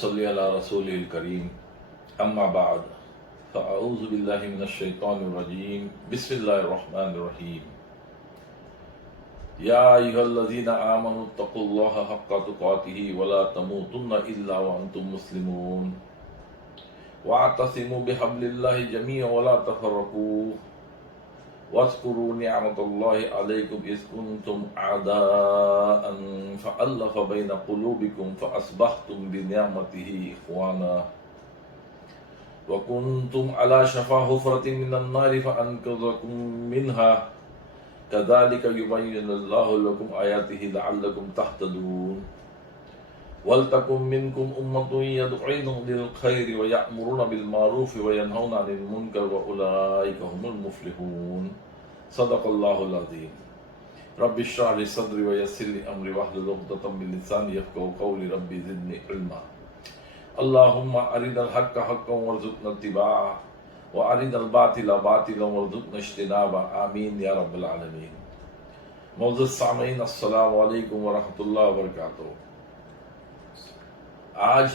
صلی علی رسول الکریم اما بعد فاعوذ باللہ من الشیطان الرجیم بسم اللہ الرحمن الرحیم یا ایھا الذین آمنوا اتقوا اللہ حق تقاتہ ولا تموتن الا وانتم مسلمون واعتصموا بحبل اللہ جميعا ولا تفرقوا واذکروا نعمت اللہ علیکم اذ کنتم اعداء فألف بین قلوبکم فاصبحتم بنعمتہ اخوانا وکنتم علی شفا حفرۃ من النار فانقذکم منها كذلك يبين الله لكم آياته لعلكم تهتدون ولتكن منكم أمة يدعون للخير ويأمرون بالمعروف وينهون عن المنكر وأولئك هم المفلحون صدق الله العظيم رب اشرح لي صدري ويسر لي أمري واحلل عقدة من لساني يفقهوا قولي رب زدني علما اللهم أرنا الحق حقا وارزقنا اتباعه وَأَرِنَا الْبَاطِلَ بَاطِلًا وَارْزُقْنَا اجْتِنَابَهُ آمین یا رب العالمین۔ معزز سامعین، السلام علیکم ورحمۃ اللہ وبرکاتہ۔ آج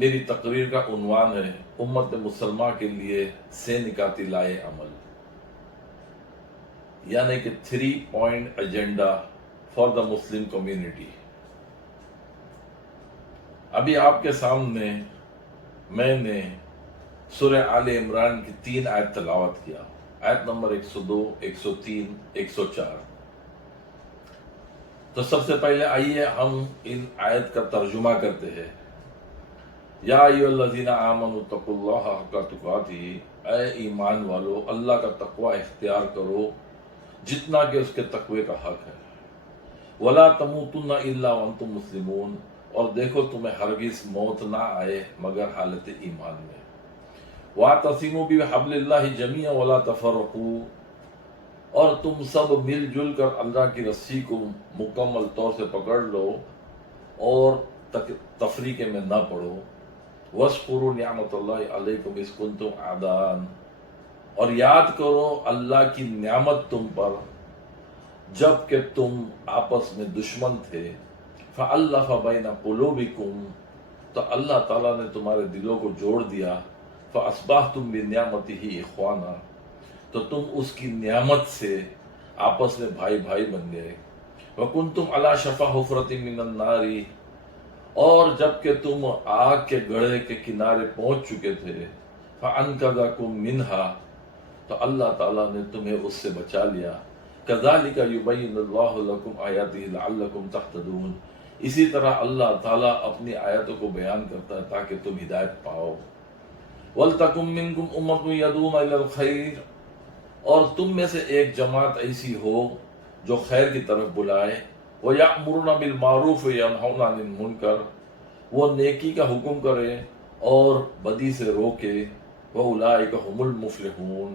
میری تقریر کا عنوان ہے امت مسلمہ کے لیے سے نکاتی لائے عمل، یعنی کہ 3 point agenda for the Muslim community. ابھی آپ کے سامنے میں نے سورہ آل عمران کی 3 آیت تلاوت کیا، آیت نمبر 102، 103، 104۔ تو سب سے پہلے آئیے ہم ان آیت کا ترجمہ کرتے ہیں۔ یا ایھا الذین آمنوا اتقوا اللہ حق تقاتہ، اے ایمان والو اللہ کا تقوی اختیار کرو جتنا کہ اس کے تقوی کا حق ہے۔ ولا تموتن الا وانتم مسلمون، اور دیکھو تمہیں ہرگز موت نہ آئے مگر حالت ایمان میں۔ وَاعْتَصِمُوا بِحَبْلِ اللَّهِ جَمِيعًا وَلَا تَفَرَّقُوا، اور تم سب مل جل کر اللہ کی رسی کو مکمل طور سے پکڑ لو اور تفریقے میں نہ پڑو۔ وَاذْكُرُوا نِعْمَتَ اللَّهِ عَلَيْكُمْ إِذْ كُنْتُمْ أَعْدَاءً، اور یاد کرو اللہ کی نعمت تم پر جب کہ تم آپس میں دشمن تھے۔ فَأَلَّفَ بَيْنَ قُلُوبِكُمْ، تو اللہ تعالیٰ نے تمہارے دلوں کو جوڑ دیا۔ فَأَصْبَحْتُمْ بِنِعْمَتِهِ إِخْوَانًا، تو تم اس کی نعمت سے آپس میں بھائی بھائی بن گئے۔ وَكُنْتُمْ عَلَى شَفَا حُفْرَةٍ مِّنَ النَّارِ، اور جب کہ تم آگ کے گڑھے کے کنارے پہنچ چکے تھے۔ فَأَنْقَذَكُم مِّنْهَا، تو اللہ تعالیٰ نے تمہیں اس سے بچا لیا۔ كَذَلِكَ يُبَيِّنُ اللَّهُ لَكُمْ آيَاتِهِ لَعَلَّكُمْ تَهْتَدُونَ، اسی طرح اللہ تعالیٰ اپنی آیتوں کو بیان کرتا ہے تاکہ تم ہدایت پاؤ۔ وَلْتَكُن مِّنكُمْ أُمَّةٌ يَدْعُونَ إِلَى الْخَيْرِ، اور تم میں سے ایک جماعت ایسی ہو جو خیر کی طرف بلائے۔ وَيَأْمُرُونَ بِالْمَعْرُوفِ وَيَنْهَوْنَ عَنِ الْمُنكَرِ، وہ نیکی کا حکم کرے اور بدی سے روکے۔ وَأُولَٰئِكَ هُمُ الْمُفْلِحُونَ،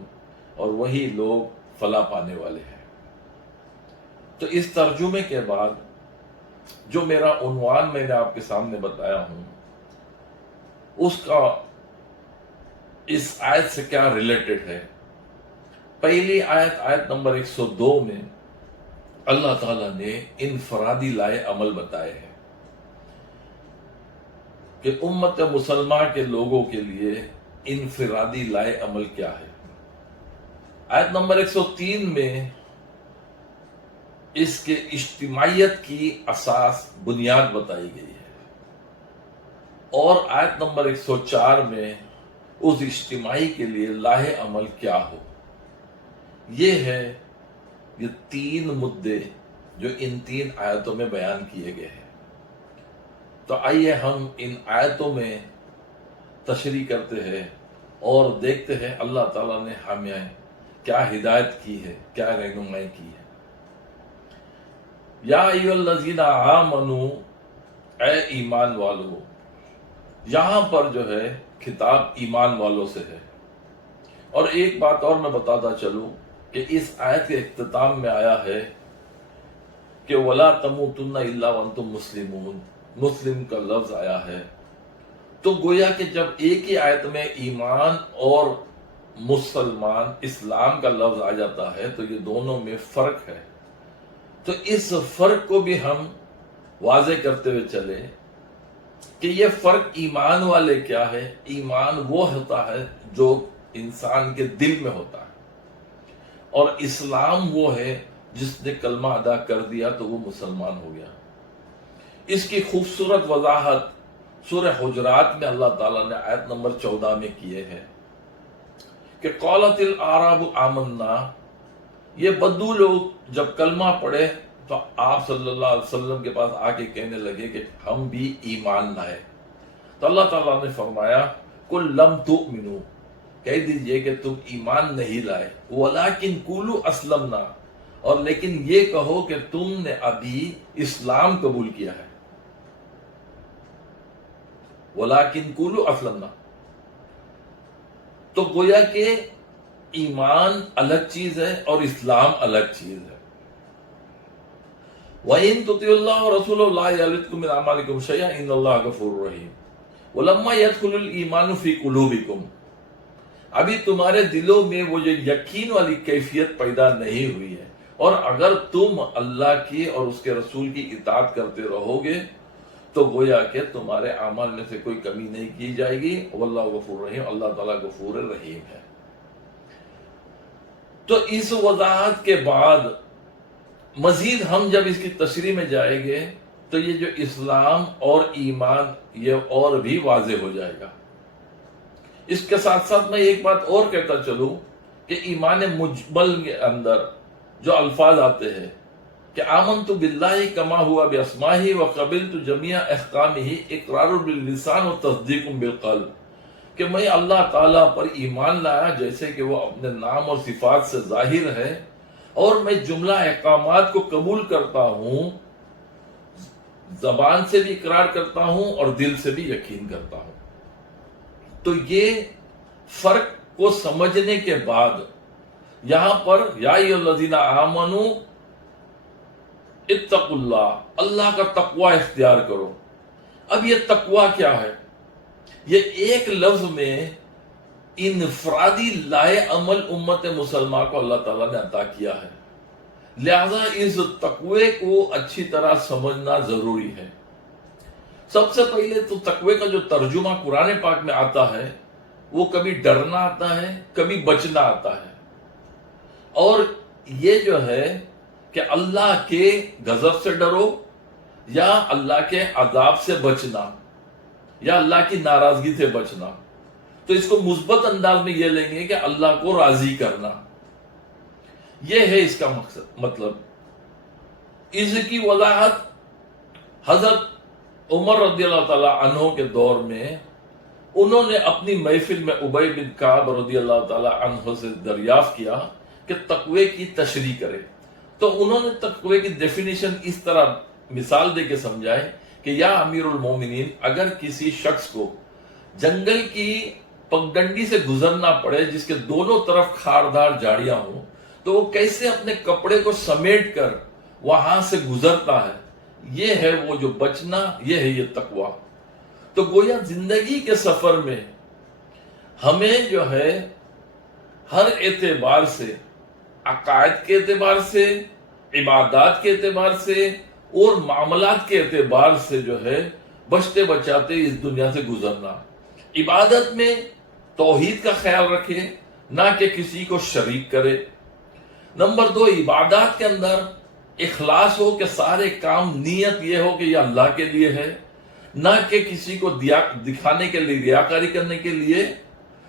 اور وہی لوگ فلاح پانے والے ہیں۔ تو اس ترجمے کے بعد جو میرا عنوان میں نے آپ کے سامنے بتایا ہوں، اس کا اس آیت سے کیا ریلیٹڈ ہے۔ پہلی آیت نمبر 102 میں اللہ تعالیٰ نے انفرادی لائے عمل بتائے ہیں کہ امت مسلمہ کے لوگوں کے لیے انفرادی لائے عمل کیا ہے۔ آیت نمبر 103 میں اس کے اجتماعیت کی اساس بنیاد بتائی گئی ہے، اور آیت نمبر 104 میں اس اجتماعی کے لیے لاہے عمل کیا ہو۔ یہ 3 مدے جو ان 3 آیتوں میں بیان کیے گئے ہیں۔ تو آئیے ہم ان آیتوں میں تشریح کرتے ہیں اور دیکھتے ہیں اللہ تعالیٰ نے ہمیں کیا ہدایت کی ہے، کیا رہنمائی کی ہے۔ یا ایھا الذین آمنوا، اے ایمان والو، یہاں پر جو ہے خطاب ایمان والوں سے ہے۔ اور ایک بات اور میں بتاتا چلوں کہ اس آیت کے اختتام میں آیا ہے کہ وَلَا تَمُوتُنَّ إِلَّا وَأَنْتُمْ مُسْلِمُونَ، مسلم کا لفظ آیا ہے۔ تو گویا کہ جب ایک ہی آیت میں ایمان اور مسلمان، اسلام کا لفظ آ جاتا ہے تو یہ دونوں میں فرق ہے۔ تو اس فرق کو بھی ہم واضح کرتے ہوئے چلے کہ یہ فرق ایمان والے کیا ہے؟ ایمان وہ ہوتا ہے جو انسان کے دل میں ہوتا ہے، اور اسلام وہ ہے جس نے کلمہ ادا کر دیا تو وہ مسلمان ہو گیا۔ اس کی خوبصورت وضاحت سورہ حجرات میں اللہ تعالیٰ نے آیت نمبر 14 میں کیے ہے کہ قالت الاعراب آمنا، یہ بدو لوگ جب کلمہ پڑھے تو آپ صلی اللہ علیہ وسلم کے پاس آ کے کہنے لگے کہ ہم بھی ایمان لائے۔ تو اللہ تعالیٰ نے فرمایا قل لم تؤمنوا، کہہ دیجئے کہ تم ایمان نہیں لائے، ولیکن قولوا اسلمنا، اور لیکن یہ کہو کہ تم نے ابھی اسلام قبول کیا ہے۔ ولیکن قولوا اسلمنا، تو گویا کہ ایمان الگ چیز ہے اور اسلام الگ چیز ہے۔ وَإِن تُطِيعُوا اللَّهَ وَرَسُولَهُ لَا يَلِتْكُم مِّنْ أَعْمَالِكُمْ شَيْئًا إِنَّ اللَّهَ غَفُورٌ رَّحِيمٌ وَلَمَّا يَدْخُلُ الْإِيمَانُ فِي قُلُوبِكُمْ، ابھی تمہارے دلوں میں وہ جو یقین والی کیفیت پیدا نہیں ہوئی ہے، اور اگر تم اللہ کی اور اس کے رسول کی اطاعت کرتے رہو گے تو گویا کہ تمہارے اعمال میں سے کوئی کمی نہیں کی جائے گی۔ واللہ غفور رحیم، اللہ تعالیٰ غفور رحیم ہے۔ تو اس وضاحت کے بعد مزید ہم جب اس کی تشریح میں جائیں گے تو یہ جو اسلام اور ایمان یہ اور بھی واضح ہو جائے گا۔ اس کے ساتھ ساتھ میں ایک بات اور کہتا چلوں کہ ایمان مجمل کے اندر جو الفاظ آتے ہیں کہ آمنت باللہ کما ہوا باسمائہ وقبلت جمیع احکامہ اقرار باللسان و تصدیق بالقلب، کہ میں اللہ تعالیٰ پر ایمان لایا جیسے کہ وہ اپنے نام اور صفات سے ظاہر ہے، اور میں جملہ احکامات کو قبول کرتا ہوں، زبان سے بھی اقرار کرتا ہوں اور دل سے بھی یقین کرتا ہوں۔ تو یہ فرق کو سمجھنے کے بعد یہاں پر یا ایھا الذین آمنوا اتقوا اللہ، اللہ کا تقوی اختیار کرو۔ اب یہ تقوی کیا ہے؟ یہ ایک لفظ میں انفرادی لائے عمل امت مسلمہ کو اللہ تعالیٰ نے عطا کیا ہے، لہذا اس تقوی کو اچھی طرح سمجھنا ضروری ہے۔ سب سے پہلے تو تقوی کا جو ترجمہ قرآن پاک میں آتا ہے وہ کبھی ڈرنا آتا ہے، کبھی بچنا آتا ہے، اور یہ جو ہے کہ اللہ کے غضب سے ڈرو یا اللہ کے عذاب سے بچنا یا اللہ کی ناراضگی سے بچنا، تو اس کو مثبت انداز میں یہ لیں گے کہ اللہ کو راضی کرنا، یہ ہے اس کا مطلب۔ اس کی وضاحت حضرت عمر رضی اللہ تعالی عنہ کے دور میں انہوں نے اپنی محفل میں ابی بن کعب رضی اللہ تعالی عنہ سے دریافت کیا کہ تقوی کی تشریح کرے، تو انہوں نے تقوی کی ڈیفینیشن اس طرح مثال دے کے سمجھائے کہ یا امیر المومنین، اگر کسی شخص کو جنگل کی پگڈنڈی سے گزرنا پڑے جس کے دونوں طرف خاردار جھاڑیاں ہوں تو وہ کیسے اپنے کپڑے کو سمیٹ کر وہاں سے گزرتا ہے، یہ ہے وہ جو بچنا، یہ ہے یہ تقوی۔ تو گویا زندگی کے سفر میں ہمیں جو ہے ہر اعتبار سے، عقائد کے اعتبار سے، عبادات کے اعتبار سے اور معاملات کے اعتبار سے جو ہے بچتے بچاتے اس دنیا سے گزرنا۔ عبادت میں توحید کا خیال رکھے، نہ کہ کسی کو شریک کرے۔ نمبر 2، عبادات کے اندر اخلاص ہو کہ سارے کام نیت یہ ہو کہ یہ اللہ کے لیے ہے، نہ کہ کسی کو دکھانے کے لیے، ریاکاری کرنے کے لیے،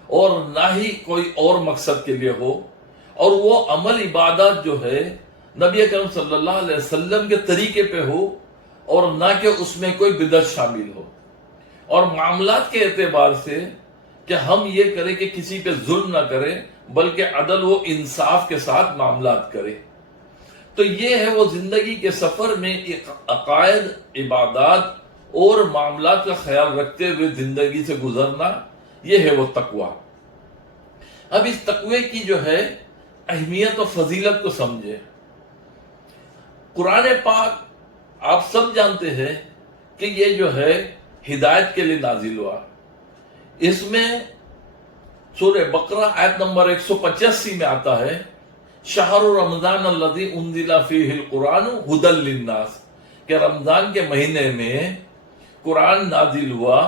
اور نہ ہی کوئی اور مقصد کے لیے ہو، اور وہ عمل عبادت جو ہے نبی اکرم صلی اللہ علیہ وسلم کے طریقے پہ ہو، اور نہ کہ اس میں کوئی بدعت شامل ہو۔ اور معاملات کے اعتبار سے کہ ہم یہ کریں کہ کسی پہ ظلم نہ کریں بلکہ عدل و انصاف کے ساتھ معاملات کریں۔ تو یہ ہے وہ زندگی کے سفر میں عقائد، عبادات اور معاملات کا خیال رکھتے ہوئے زندگی سے گزرنا، یہ ہے وہ تقوی۔ اب اس تقوی کی جو ہے اہمیت و فضیلت کو سمجھے۔ قرآن پاک آپ سب جانتے ہیں کہ یہ جو ہے ہدایت کے لیے نازل ہوا۔ اس میں سورہ بقرہ آیت نمبر 185 میں آتا ہے شہر رمضان الذی انزل فیہ القرآن ھدی للناس، کہ رمضان کے مہینے میں قرآن نازل ہوا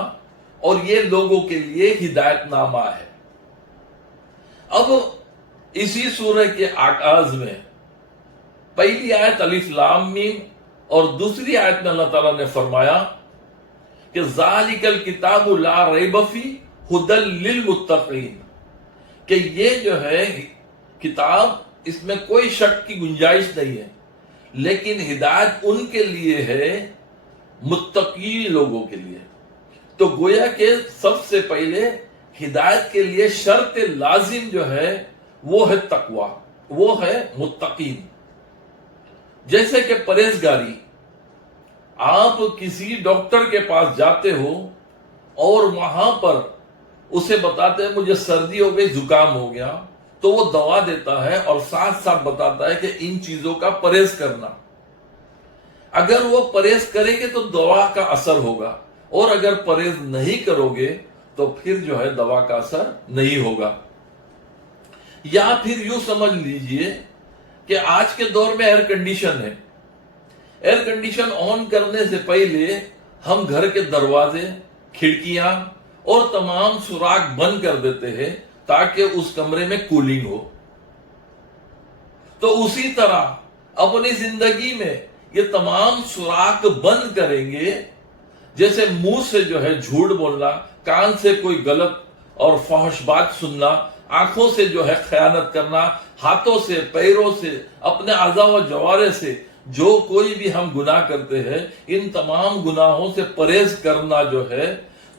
اور یہ لوگوں کے لیے ہدایت نامہ ہے۔ اب اسی سورہ کے آغاز میں پہلی آیت الف لام میم اور دوسری آیت میں اللہ تعالیٰ نے فرمایا کہ ذالک الکتاب لا ریب فیہ ھدی للمتقین، کہ یہ جو ہے کتاب اس میں کوئی شک کی گنجائش نہیں ہے، لیکن ہدایت ان کے لیے ہے متقی لوگوں کے لیے۔ تو گویا کہ سب سے پہلے ہدایت کے لیے شرط لازم جو ہے وہ ہے تقوی، وہ ہے متقین۔ جیسے کہ پرہیزگاری، آپ کسی ڈاکٹر کے پاس جاتے ہو اور وہاں پر اسے بتاتے ہیں مجھے سردی ہو گئی، زکام ہو گیا، تو وہ دوا دیتا ہے اور ساتھ ساتھ بتاتا ہے کہ ان چیزوں کا پرہیز کرنا۔ اگر وہ پرہیز کریں گے تو دوا کا اثر ہوگا، اور اگر پرہیز نہیں کرو گے تو پھر جو ہے دوا کا اثر نہیں ہوگا۔ یا پھر یوں سمجھ لیجئے کہ آج کے دور میں ایئر کنڈیشن ہے، ایئر کنڈیشن آن کرنے سے پہلے ہم گھر کے دروازے، کھڑکیاں اور تمام سوراخ بند کر دیتے ہیں تاکہ اس کمرے میں کولنگ ہو۔ تو اسی طرح اپنی زندگی میں یہ تمام سوراخ بند کریں گے، جیسے منہ سے جو ہے جھوٹ بولنا، کان سے کوئی غلط اور فحش بات سننا، آنکھوں سے جو ہے خیانت کرنا، ہاتھوں سے، پیروں سے، اپنے اعضاء و جوارح سے جو کوئی بھی ہم گناہ کرتے ہیں، ان تمام گناہوں سے پرہیز کرنا جو ہے،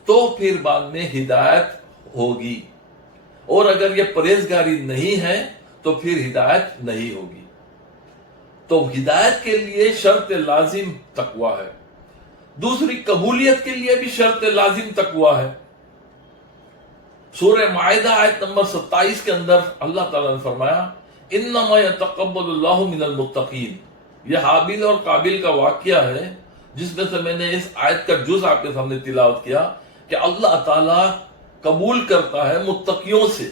تو پھر بعد میں ہدایت ہوگی۔ اور اگر یہ پرہیزگاری نہیں ہے تو پھر ہدایت نہیں ہوگی۔ تو ہدایت کے لیے شرط لازم تقوی ہے۔ دوسری، قبولیت کے لیے بھی شرط لازم تقوی ہے۔ سورہ معاہدہ آیت نمبر 27 کے اندر اللہ تعالیٰ نے فرمایا انما یتقبل اللہ من المتقین۔ یہ حابیل اور قابیل کا واقعہ ہے جس میں سے میں نے اس آیت کا جز آپ کے سامنے تلاوت کیا کہ اللہ تعالیٰ قبول کرتا ہے متقیوں سے۔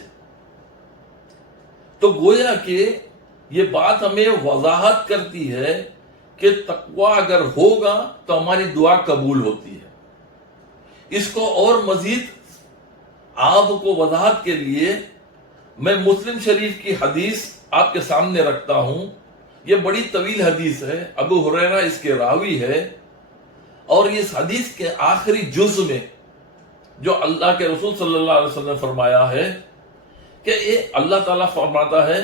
تو گویا کہ یہ بات ہمیں وضاحت کرتی ہے کہ تقوی اگر ہوگا تو ہماری دعا قبول ہوتی ہے۔ اس کو اور مزید آپ کو وضاحت کے لیے میں مسلم شریف کی حدیث آپ کے سامنے رکھتا ہوں۔ یہ بڑی طویل حدیث ہے، ابو ہریرہ اس کے راوی ہے، اور اس حدیث کے آخری جز میں جو اللہ کے رسول صلی اللہ علیہ وسلم نے فرمایا ہے کہ یہ اللہ تعالیٰ فرماتا ہے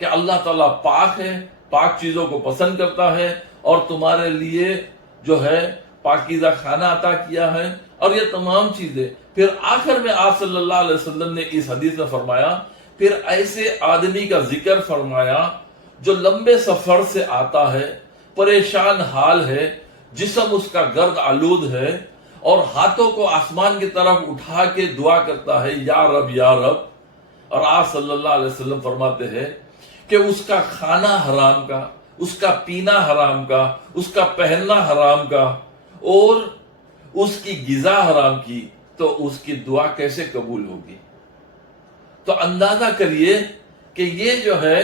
کہ اللہ تعالیٰ پاک ہے، پاک چیزوں کو پسند کرتا ہے، اور تمہارے لیے جو ہے پاکیزہ کھانا عطا کیا ہے، اور یہ تمام چیزیں۔ پھر آخر میں آپ صلی اللہ علیہ وسلم نے اس حدیث میں فرمایا، پھر ایسے آدمی کا ذکر فرمایا جو لمبے سفر سے آتا ہے، پریشان حال ہے، جسم اس کا گرد آلود ہے، اور ہاتھوں کو آسمان کی طرف اٹھا کے دعا کرتا ہے یا رب یا رب، اور آپ صلی اللہ علیہ وسلم فرماتے ہیں کہ اس کا کھانا حرام کا، اس کا پینا حرام کا، اس کا پہننا حرام کا، اور اس کی غذا حرام کی، تو اس کی دعا کیسے قبول ہوگی؟ تو اندازہ کریے کہ یہ جو ہے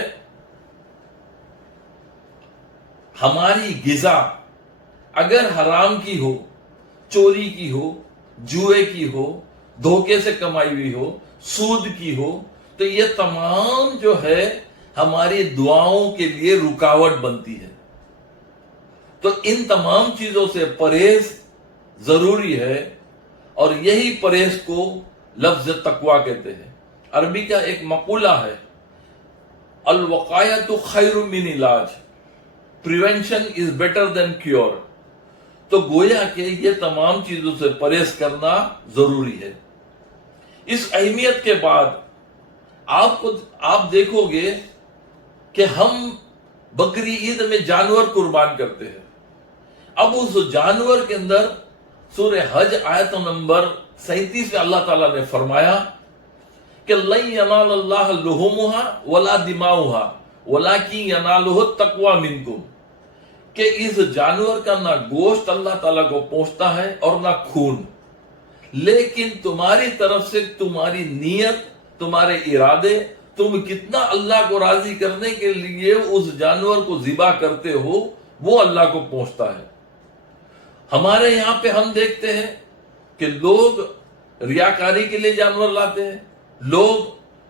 ہماری غذا اگر حرام کی ہو، چوری کی ہو، جوئے کی ہو، دھوکے سے کمائی ہوئی ہو، سود کی ہو، تو یہ تمام جو ہے ہماری دعاؤں کے لیے رکاوٹ بنتی ہے۔ تو ان تمام چیزوں سے پرہیز ضروری ہے، اور یہی پرہیز کو لفظ تقوی کہتے ہیں۔ عربی کا ایک مقولہ ہے الوقایۃ خیر من علاج، prevention is better than cure. تو گویا کہ یہ تمام چیزوں سے پرہیز کرنا ضروری ہے۔ اس اہمیت کے بعد آپ دیکھو گے کہ ہم بقری عید میں جانور قربان کرتے ہیں۔ اب اس جانور کے اندر سورہ حج آیت نمبر 37 میں اللہ تعالیٰ نے فرمایا کہ لن ینال اللہ لحومها ولا دماؤها ولکن ینالہ التقوی منکم، کہ اس جانور کا نہ گوشت اللہ تعالیٰ کو پہنچتا ہے اور نہ خون، لیکن تمہاری طرف سے تمہاری نیت، تمہارے ارادے، تم کتنا اللہ کو راضی کرنے کے لیے اس جانور کو ذبح کرتے ہو، وہ اللہ کو پہنچتا ہے۔ ہمارے یہاں پہ ہم دیکھتے ہیں کہ لوگ ریاکاری کے لیے جانور لاتے ہیں، لوگ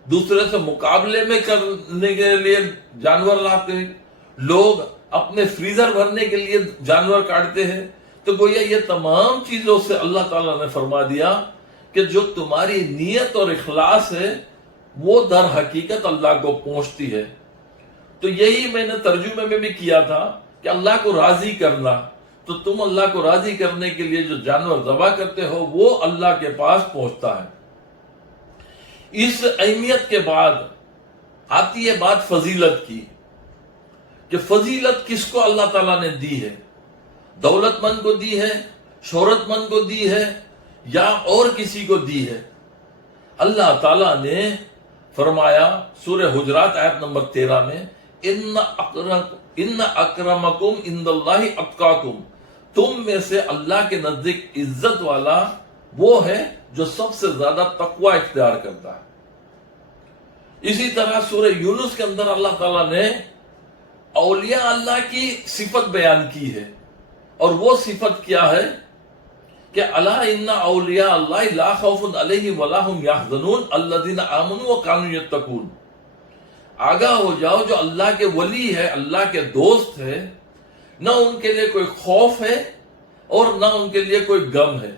دوسرے سے مقابلے میں کرنے کے لیے جانور لاتے ہیں، لوگ اپنے فریزر بھرنے کے لیے جانور کاٹتے ہیں۔ تو گویا یہ تمام چیزوں سے اللہ تعالیٰ نے فرما دیا کہ جو تمہاری نیت اور اخلاص ہے وہ در حقیقت اللہ کو پہنچتی ہے۔ تو یہی میں نے ترجمے میں بھی کیا تھا کہ اللہ کو راضی کرنا، تو تم اللہ کو راضی کرنے کے لیے جو جانور ذبح کرتے ہو وہ اللہ کے پاس پہنچتا ہے۔ اس اہمیت کے بعد آتی ہے بات فضیلت کی، کہ فضیلت کس کو اللہ تعالیٰ نے دی ہے؟ دولت مند کو دی ہے، شہرت مند کو دی ہے، یا اور کسی کو دی ہے؟ اللہ تعالیٰ نے فرمایا سورہ حجرات آیت نمبر 13 میں، ان اکرمکم عند اللہ اتقاکم، تم میں سے اللہ کے نزدیک عزت والا وہ ہے جو سب سے زیادہ تقوی اختیار کرتا ہے۔ اسی طرح سورہ یونس کے اندر اللہ تعالیٰ نے اولیاء اللہ کی صفت بیان کی ہے، اور وہ صفت کیا ہے کہ الا ان اولیاء اللہ لا خوف علیہم ولا هم يحزنون الذين آمنوا وكانوا يتقون، آگاہ ہو جاؤ جو اللہ کے ولی ہے، اللہ کے دوست ہے، نہ ان کے لیے کوئی خوف ہے اور نہ ان کے لیے کوئی غم ہے،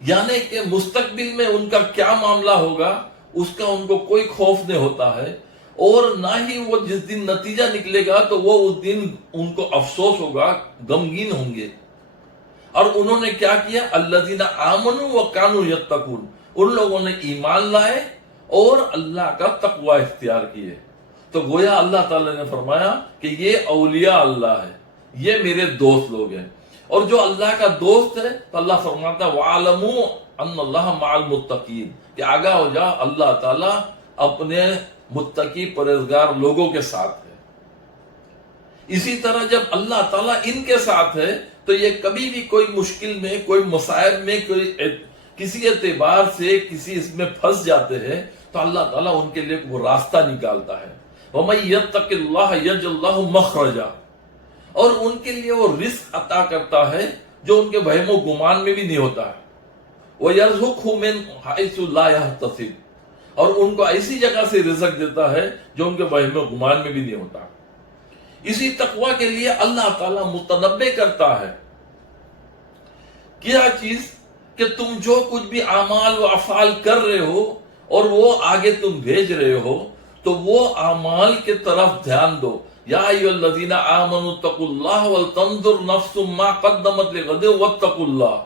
یعنی کہ مستقبل میں ان کا کیا معاملہ ہوگا اس کا ان کو کوئی خوف نہیں ہوتا ہے، اور نہ ہی وہ جس دن نتیجہ نکلے گا تو وہ اس دن ان کو افسوس ہوگا، غمگین ہوں گے۔ اور انہوں نے کیا کیا؟ الذین آمنوا وکانوا یتقون، ان لوگوں نے ایمان لائے اور اللہ کا تقوی اختیار کیے۔ تو گویا اللہ تعالی نے فرمایا کہ یہ اولیاء اللہ ہے، یہ میرے دوست لوگ ہیں۔ اور جو اللہ کا دوست ہے تو اللہ فرماتا وَعَلَمُوا أَنَّ اللَّهَ مَعَ الْمُتَّقِينَ، کہ آگاہ ہو جا اللہ تعالیٰ اپنے متقی پرہیزگار لوگوں کے ساتھ ہے۔ اسی طرح جب اللہ تعالیٰ ان کے ساتھ ہے تو یہ کبھی بھی کوئی مشکل میں، کوئی مصائب میں، کوئی کسی اعتبار سے کسی اس میں پھنس جاتے ہیں تو اللہ تعالیٰ ان کے لیے وہ راستہ نکالتا ہے۔ وَمَن يَتَّقِ اللَّهَ يَجْعَل لَّهُ مَخْرَجًا، اور ان کے لیے وہ رزق عطا کرتا ہے جو ان کے وہم و گمان میں بھی نہیں ہوتا ہے۔ وَيَرْزُقْهُ مِنْ حَيْثُ لَا يَحْتَسِبُ، اور ان کو ایسی جگہ سے رزق دیتا ہے جو ان کے وہم و گمان میں بھی نہیں ہوتا۔ اسی تقوی کے لیے اللہ تعالیٰ متنبع کرتا ہے، کیا چیز؟ کہ تم جو کچھ بھی اعمال و افعال کر رہے ہو اور وہ آگے تم بھیج رہے ہو تو وہ اعمال کی طرف دھیان دو۔ یا ایھا الذین آمنوا اتقوا اللہ ولتنظر نفس ما قدمت لغد واتقوا اللہ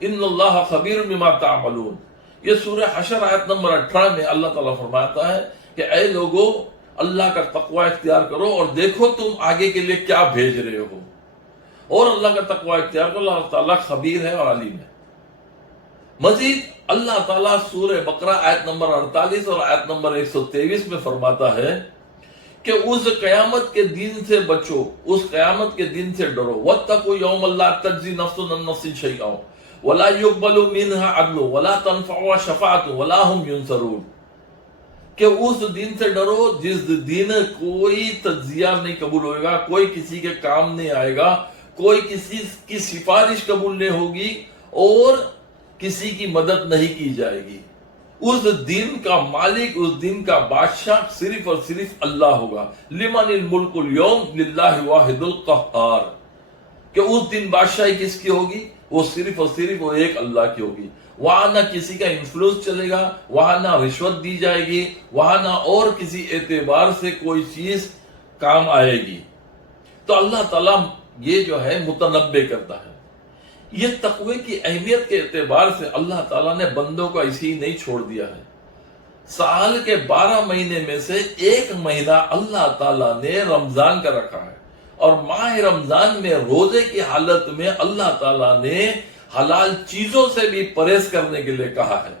ان اللہ خبیر بما تعملون۔ یہ سورہ حشر آیت نمبر 18 میں اللہ تعالیٰ فرماتا ہے کہ اے لوگو اللہ کا تقوی اختیار کرو اور دیکھو تم آگے کے لیے کیا بھیج رہے ہو، اور اللہ کا تقوی اختیار کرو، اللہ تعالیٰ خبیر ہے اور علیم ہے۔ مزید اللہ تعالیٰ سورہ بقرہ آیت نمبر 48 اور آیت نمبر 123 میں فرماتا ہے کہ اس قیامت کے دن سے بچو، اس قیامت کے دن سے ڈرو۔ وَاتَّقُوا يَوْمًا لَا تَجْزِي نَفْسٌ عَن نَفْسٍ شَيْئًا وَلَا يُقْبَلُ مِنْهَا عَدْلٌ وَلَا تَنفَعُهَا شَفَاعَةٌ وَلَا هُمْ يُنصَرُونَ، کہ اس دن سے ڈرو جس دن کوئی تجزیہ نہیں قبول ہوئے گا، کوئی کسی کے کام نہیں آئے گا، کوئی کسی کی سفارش قبول نہیں ہوگی اور کسی کی مدد نہیں کی جائے گی۔ اس دن کا مالک، اس دن کا بادشاہ صرف اور صرف اللہ ہوگا۔ لمن الملک اليوم للہ واحد القہار، کہ اس دن بادشاہی کس کی ہوگی؟ وہ صرف اور صرف وہ ایک اللہ کی ہوگی۔ وہاں نہ کسی کا انفلوئنس چلے گا، وہاں نہ رشوت دی جائے گی، وہاں نہ اور کسی اعتبار سے کوئی چیز کام آئے گی۔ تو اللہ تعالیٰ یہ جو ہے متنبع کرتا ہے۔ یہ تقوی کی اہمیت کے اعتبار سے اللہ تعالیٰ نے بندوں کو ایسے ہی نہیں چھوڑ دیا ہے۔ سال کے 12 مہینے میں سے ایک مہینہ اللہ تعالیٰ نے رمضان کا رکھا ہے، اور ماہ رمضان میں روزے کی حالت میں اللہ تعالیٰ نے حلال چیزوں سے بھی پرہیز کرنے کے لیے کہا ہے،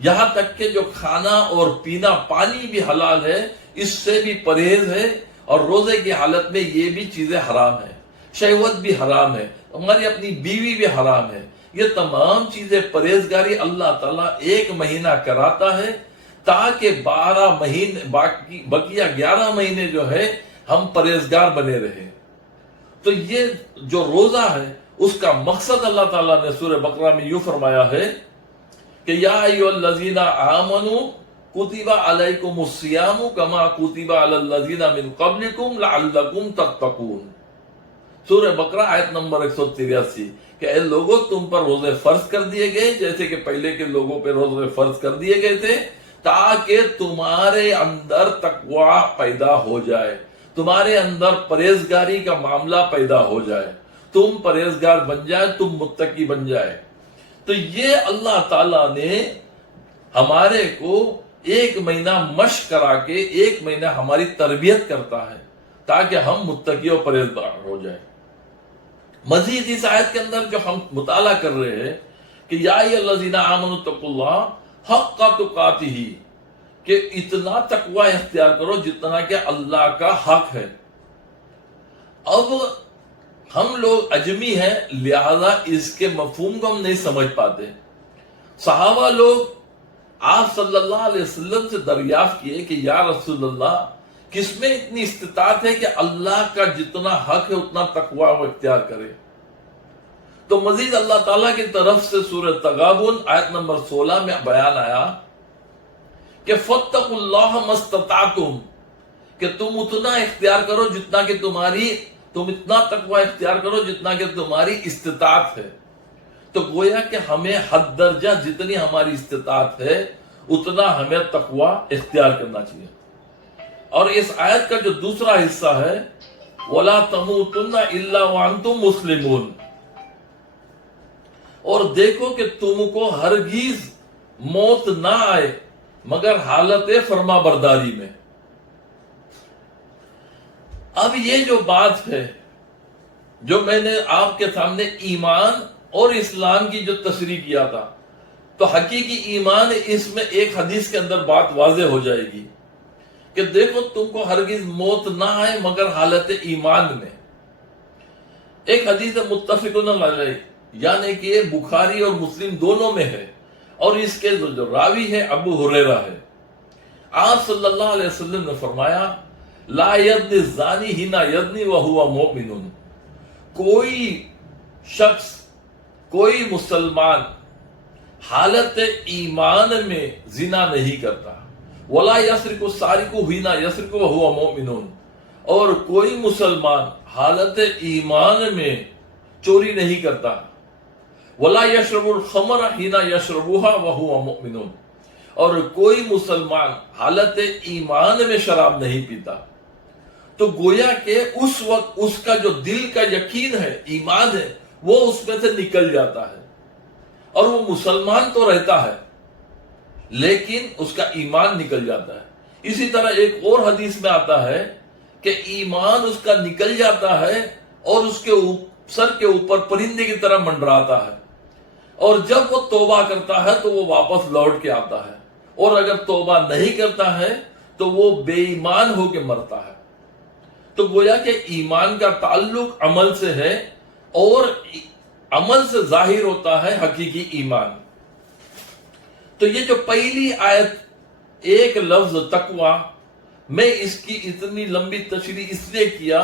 یہاں تک کہ جو کھانا اور پینا پانی بھی حلال ہے اس سے بھی پرہیز ہے، اور روزے کی حالت میں یہ بھی چیزیں حرام ہیں، شہوت بھی حرام ہے، ہماری اپنی بیوی بھی حرام ہے۔ یہ تمام چیزیں پرہیزگاری اللہ تعالیٰ ایک مہینہ کراتا ہے تاکہ 12 مہینے بقیہ 11 مہینے جو ہے ہم پرہیزگار بنے رہے۔ تو یہ جو روزہ ہے اس کا مقصد اللہ تعالیٰ نے سورہ بقرہ میں یوں فرمایا ہے کہ یا ایھا الذین آمنوا کتب علیکم الصیام کما کتب علی الذین من قبلکم لعلکم تتقون. سورہ بقرہ آیت نمبر 183 کہ اے لوگوں تم پر روزے فرض کر دیے گئے جیسے کہ پہلے کے لوگوں پہ روزے فرض کر دیے گئے تھے تاکہ تمہارے اندر تقوی پیدا ہو جائے، تمہارے اندر پرہیزگاری کا معاملہ پیدا ہو جائے، تم پرہیزگار بن جائے، تم متقی بن جائے. تو یہ اللہ تعالیٰ نے ہمارے کو ایک مہینہ مشق کرا کے ایک مہینہ ہماری تربیت کرتا ہے تاکہ ہم متقی اور پرہیزگار ہو جائیں. مزید اس آیت کے اندر جو ہم مطالعہ کر رہے ہیں کہ یا ایھا الذین آمنوا اتقوا اللہ حق تقاتہ، کہ اتنا تقوی اختیار کرو جتنا کہ اللہ کا حق ہے. اب ہم لوگ اجمی ہیں لہذا اس کے مفہوم کو ہم نہیں سمجھ پاتے. صحابہ لوگ آپ صلی اللہ علیہ وسلم سے دریافت کیے کہ یا رسول اللہ کس میں اتنی استطاعت ہے کہ اللہ کا جتنا حق ہے اتنا تقوی وہ اختیار کرے. تو مزید اللہ تعالیٰ کی طرف سے سورہ تغابن آیت نمبر 16 میں بیان آیا کہ فَاتَّقُوا اللَّهَ مَا اسْتَطَعْتُمْ، کہ تم اتنا اختیار کرو جتنا کہ تم اتنا تقوی اختیار کرو جتنا کہ تمہاری استطاعت ہے. تو گویا کہ ہمیں حد درجہ جتنی ہماری استطاعت ہے اتنا ہمیں تقوی اختیار کرنا چاہیے. اور اس آیت کا جو دوسرا حصہ ہے وَلَا تَمُوتُنَّ إِلَّا وَأَنْتُمْ مُسْلِمُونَ، اور دیکھو کہ تم کو ہرگز موت نہ آئے مگر حالت فرما برداری میں. اب یہ جو بات ہے جو میں نے آپ کے سامنے ایمان اور اسلام کی جو تشریح کیا تھا، تو حقیقی ایمان اس میں ایک حدیث کے اندر بات واضح ہو جائے گی کہ دیکھو تم کو ہرگز موت نہ آئے مگر حالت ایمان میں. ایک حدیث متفقون علیہ، یعنی کہ یہ بخاری اور مسلم دونوں میں ہے، اور اس کے جو راوی ہے ابو ہریرہ ہے. آپ صلی اللہ علیہ وسلم نے فرمایا لا یزنی الزانی حین یزنی وہو مؤمن، کوئی شخص، کوئی مسلمان حالت ایمان میں زنا نہیں کرتا. ولا یسرق السارق حین یسرق وہو مؤمن، اور کوئی مسلمان حالت ایمان میں چوری نہیں کرتا. ولا یشرب الخمر حین یشربها وہو مؤمن، اور کوئی مسلمان حالت ایمان میں شراب نہیں پیتا. تو گویا کہ اس وقت اس کا جو دل کا یقین ہے، ایمان ہے، وہ اس میں سے نکل جاتا ہے اور وہ مسلمان تو رہتا ہے لیکن اس کا ایمان نکل جاتا ہے. اسی طرح ایک اور حدیث میں آتا ہے کہ ایمان اس کا نکل جاتا ہے اور اس کے سر کے اوپر پرندے کی طرح منڈراتا ہے، اور جب وہ توبہ کرتا ہے تو وہ واپس لوٹ کے آتا ہے، اور اگر توبہ نہیں کرتا ہے تو وہ بے ایمان ہو کے مرتا ہے. تو گویا کہ ایمان کا تعلق عمل سے ہے اور عمل سے ظاہر ہوتا ہے حقیقی ایمان. تو یہ جو پہلی آیت ایک لفظ تقوی، میں اس کی اتنی لمبی تشریح اس لیے کیا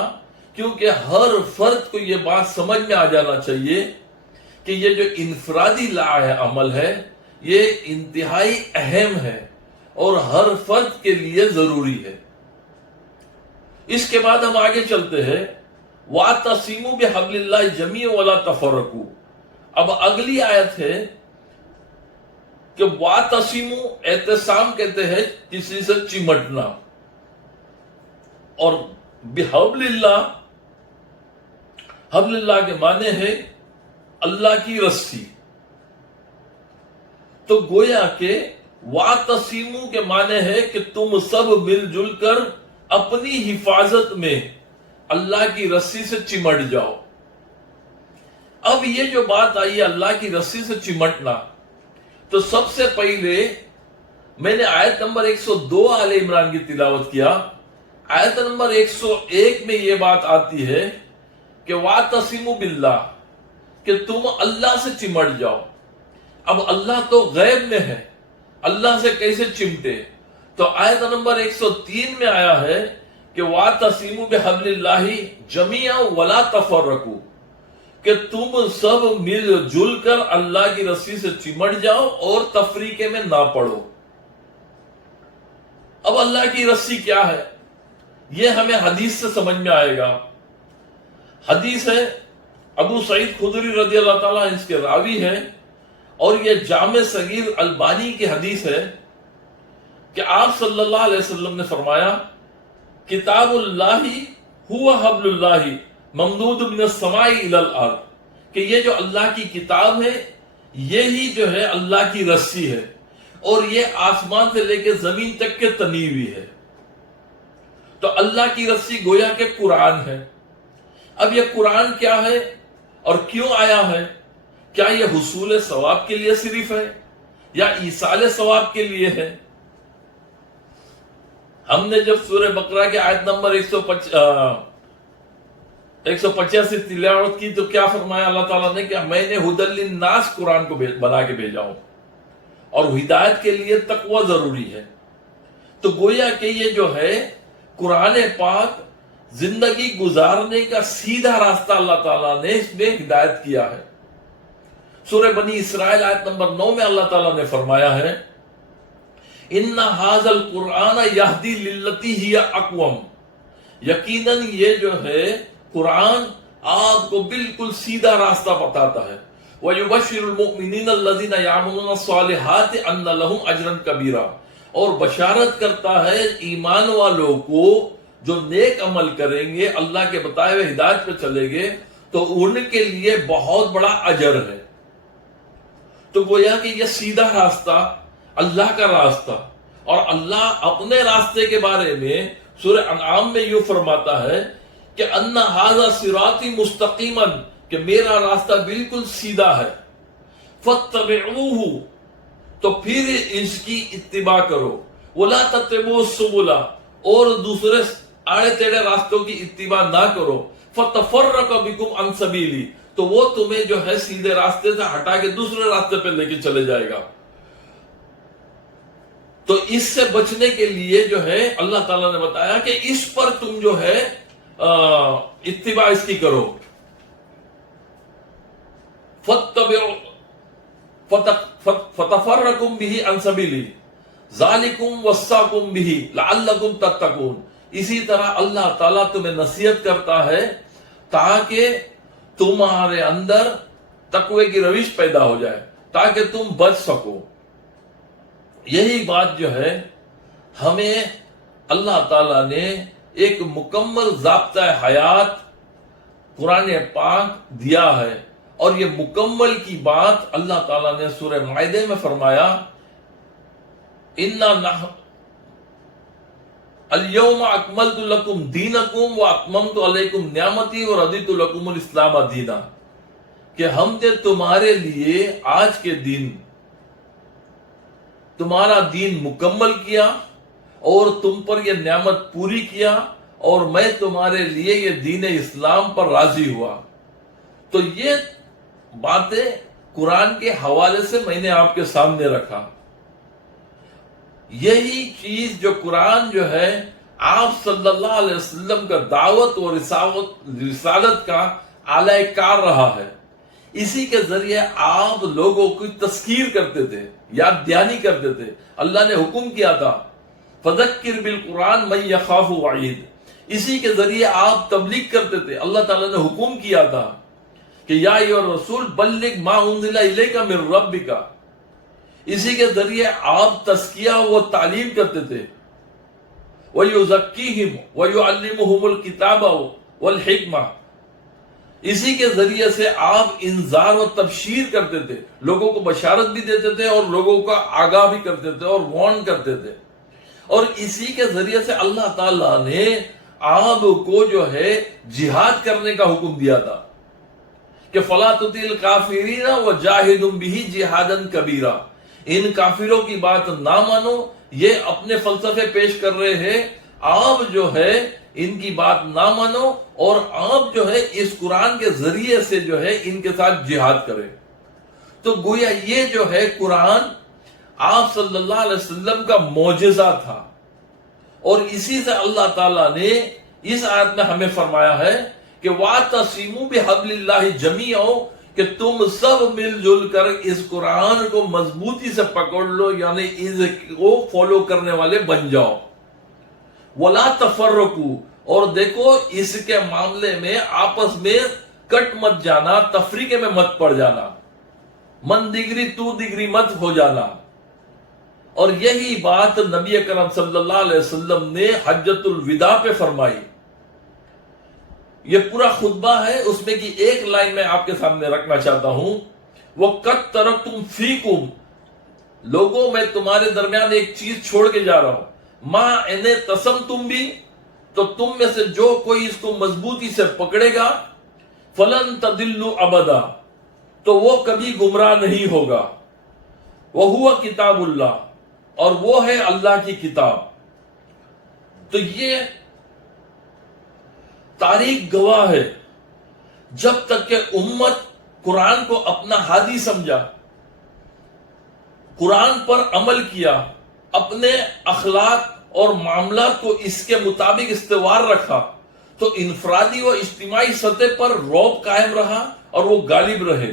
کیونکہ ہر فرد کو یہ بات سمجھ میں آ جانا چاہیے کہ یہ جو انفرادی لا ہے، عمل ہے، یہ انتہائی اہم ہے اور ہر فرد کے لیے ضروری ہے. اس کے بعد ہم آگے چلتے ہیں وَاعْتَصِمُوا بِحَبْلِ اللَّهِ جَمِيعًا وَلَا تَفَرَّقُوا. اب اگلی آیت ہے کہ وَاعْتَصِمُوا، اعتصام کہتے ہیں کسی سے چمٹنا، اور بِحَبْلِ اللَّهِ، حبل اللہ کے معنی ہے اللہ کی رسی. تو گویا کہ وَاعْتَصِمُوا کے معنی ہے کہ تم سب مل جل کر اپنی حفاظت میں اللہ کی رسی سے چمٹ جاؤ. اب یہ جو بات آئی ہے اللہ کی رسی سے چمٹنا، تو سب سے پہلے میں نے آیت نمبر 102 آل عمران کی تلاوت کیا. آیت نمبر 101 میں یہ بات آتی ہے کہ وَاعْتَصِمُوا بِاللَّهِ، کہ تم اللہ سے چمٹ جاؤ. اب اللہ تو غیب میں ہے، اللہ سے کیسے چمٹے؟ تو آیت نمبر 103 میں آیا ہے کہ وَاعْتَصِمُوا بِحَبْلِ اللَّهِ جَمِيعًا وَلَا تَفَرَّقُوا، کہ تم سب مل جل کر اللہ کی رسی سے چمٹ جاؤ اور تفریقے میں نہ پڑو۔ اب اللہ کی رسی کیا ہے یہ ہمیں حدیث سے سمجھ میں آئے گا۔ حدیث ہے ابو سعید خدری رضی اللہ تعالیٰ اس کے راوی ہیں، اور یہ جامع صغیر البانی کی حدیث ہے کہ آپ صلی اللہ علیہ وسلم نے فرمایا کتاب اللہ ہوا حبل اللہ ممدود من السماء الی الارض، کہ یہ جو اللہ کی کتاب ہے یہی جو ہے اللہ کی رسی ہے، اور یہ آسمان سے لے کے زمین تک کے تنی ہوئی ہے۔ تو اللہ کی رسی گویا کہ قرآن ہے۔ اب یہ قرآن کیا ہے اور کیوں آیا ہے؟ کیا یہ حصول ثواب کے لیے صرف ہے یا ایصال ثواب کے لیے ہے؟ ہم نے جب سورہ بقرہ کی آیت نمبر 185 تلاوت کی تو کیا فرمایا اللہ تعالیٰ نے کہ میں نے ہدی للناس قرآن کو بنا کے بھیجا ہوں، اور ہدایت کے لیے تقوی ضروری ہے۔ تو گویا کہ یہ جو ہے قرآن پاک زندگی گزارنے کا سیدھا راستہ اللہ تعالیٰ نے اس میں ہدایت کیا ہے۔ سورہ بنی اسرائیل آیت نمبر 9 میں اللہ تعالیٰ نے فرمایا ہے اِنَّ هَذَا الْقُرْآنَ يَهْدِي لِلَّتِي هِيَ أَقْوَمُ، یقیناً یہ جو ہے قرآن آپ کو بالکل سیدھا راستہ بتاتا ہے۔ وَيُبَشِّرُ الْمُؤْمِنِينَ الَّذِينَ يَعْمَلُونَ الصَّالِحَاتِ أَنَّ لَهُمْ أَجْرًا كَبِيرًا، اور بشارت کرتا ہے ایمان والوں کو جو نیک عمل کریں گے، اللہ کے بتائے ہوئے ہدایت پہ چلیں گے تو ان کے لیے بہت بڑا اجر ہے۔ تو گویا کہ یہ سیدھا راستہ اللہ کا راستہ، اور اللہ اپنے راستے کے بارے میں سورہ انعام میں یوں فرماتا ہے کہ ان ھذا صراطی مستقیما، کہ میرا راستہ بالکل سیدھا ہے، فاتبعوہ، تو پھر اس کی اتباع کرو، ولا تتبعوا السبل، اور دوسرے آڑے ٹیڑے راستوں کی اتباع نہ کرو، فتفرق بکم عن سبیلی، تو وہ تمہیں جو ہے سیدھے راستے سے ہٹا کے دوسرے راستے پہ لے کے چلے جائے گا۔ تو اس سے بچنے کے لیے جو ہے اللہ تعالیٰ نے بتایا کہ اس پر تم جو ہے اتباع اس کی کرو، فتفرقم بہ عن سبیلی ذالکم وصاکم بہ لعلکم تتقون، اسی طرح اللہ تعالیٰ تمہیں نصیحت کرتا ہے تاکہ تمہارے اندر تقوی کی روش پیدا ہو جائے، تاکہ تم بچ سکو۔ یہی بات جو ہے ہمیں اللہ تعالیٰ نے ایک مکمل ضابطہ حیات قرآن پاک دیا ہے، اور یہ مکمل کی بات اللہ تعالیٰ نے سورہ مائدہ میں فرمایا اليوم اکملت لکم دینکم واتممت علیکم نعمتی ورضیت لکم الاسلام دینا، کہ ہم نے تمہارے لیے آج کے دن تمہارا دین مکمل کیا اور تم پر یہ نعمت پوری کیا، اور میں تمہارے لیے یہ دین اسلام پر راضی ہوا۔ تو یہ باتیں قرآن کے حوالے سے میں نے آپ کے سامنے رکھا۔ یہی چیز جو قرآن جو ہے آپ صلی اللہ علیہ وسلم کا دعوت اور رسالت کا اعلی کار رہا ہے، اسی کے ذریعے آپ لوگوں کی تذکیر کرتے تھے، یاد دہانی کرتے تھے۔ اللہ نے حکم کیا تھا فذکر بالقرآن من یخاف وعید، اسی کے ذریعے آپ تبلیغ کرتے تھے۔ اللہ تعالیٰ نے حکم کیا تھا کہ یا ایھا الرسول بلغ ما انزل الیک من ربک، اسی کے ذریعے آپ تزکیہ و تعلیم کرتے تھے۔ وَيُزَكِّيهِمْ وَيُعَلِّمُهُمُ الْكِتَابَ وَالْحِكْمَةَ، اسی کے ذریعے سے آپ انذار و تبشیر کرتے تھے، لوگوں کو بشارت بھی دیتے تھے اور لوگوں کا آگاہ بھی کرتے تھے اور وارن کرتے تھے۔ اور اسی کے ذریعے سے اللہ تعالیٰ نے آپ کو جو ہے جہاد کرنے کا حکم دیا تھا کہ فَلَا تُطِعِ الْكَافِرِينَ وَجَاهِدْهُمْ بِهِ جِهَادًا كَبِيرًا، ان کافروں کی بات نہ مانو، یہ اپنے فلسفے پیش کر رہے ہیں، آپ جو ہے ان کی بات نہ مانو اور آپ جو ہے اس قرآن کے ذریعے سے جو ہے ان کے ساتھ جہاد کریں۔ تو گویا یہ جو ہے قرآن آپ صلی اللہ علیہ وسلم کا معجزہ تھا، اور اسی سے اللہ تعالیٰ نے اس آیت میں ہمیں فرمایا ہے کہ وَاعْتَصِمُوا بِحَبْلِ اللَّهِ جَمِيعًا، کہ تم سب مل جل کر اس قرآن کو مضبوطی سے پکڑ لو، یعنی اس کو فالو کرنے والے بن جاؤ۔ وَلَا تَفَرَّقُوا، اور دیکھو اس کے معاملے میں آپس میں کٹ مت جانا، تفریقے میں مت پڑ جانا، من دیگری تو دیگری مت ہو جانا۔ اور یہی بات نبی اکرم صلی اللہ علیہ وسلم نے حجۃ الوداع پہ فرمائی۔ یہ پورا خطبہ ہے، اس میں کی ایک لائن میں آپ کے سامنے رکھنا چاہتا ہوں، وَقَدْ تَرَكْتُمْ فِيكُمْ، لوگوں میں تمہارے درمیان ایک چیز چھوڑ کے جا رہا ہوں، مَا اِنِ تَصَمْتُمْ بِهِ، تو تم میں سے جو کوئی اس کو مضبوطی سے پکڑے گا، فَلَن تَضِلُّوا أَبَدًا، تو وہ کبھی گمراہ نہیں ہوگا، وَهُوَ کتاب اللہ، اور وہ ہے اللہ کی کتاب۔ تو یہ تاریخ گواہ ہے، جب تک کہ امت قرآن کو اپنا ہادی سمجھا، قرآن پر عمل کیا، اپنے اخلاق اور معاملات کو اس کے مطابق استوار رکھا، تو انفرادی و اجتماعی سطح پر رعب قائم رہا اور وہ غالب رہے۔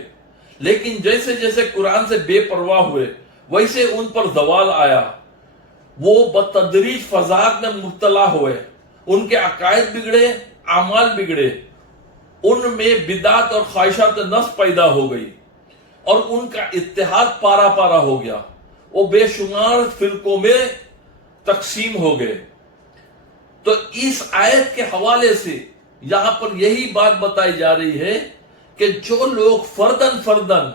لیکن جیسے جیسے قرآن سے بے پرواہ ہوئے، ویسے ان پر زوال آیا، وہ بتدریج فضاحت میں مبتلا ہوئے، ان کے عقائد بگڑے، اعمال بگڑے، ان میں بدعت اور خواہشات نفس پیدا ہو گئی، اور ان کا اتحاد پارا پارا ہو گیا، وہ بے شمار فرقوں میں تقسیم ہو گئے۔ تو اس آیت کے حوالے سے یہاں پر یہی بات بتائی جا رہی ہے کہ جو لوگ فردن فردن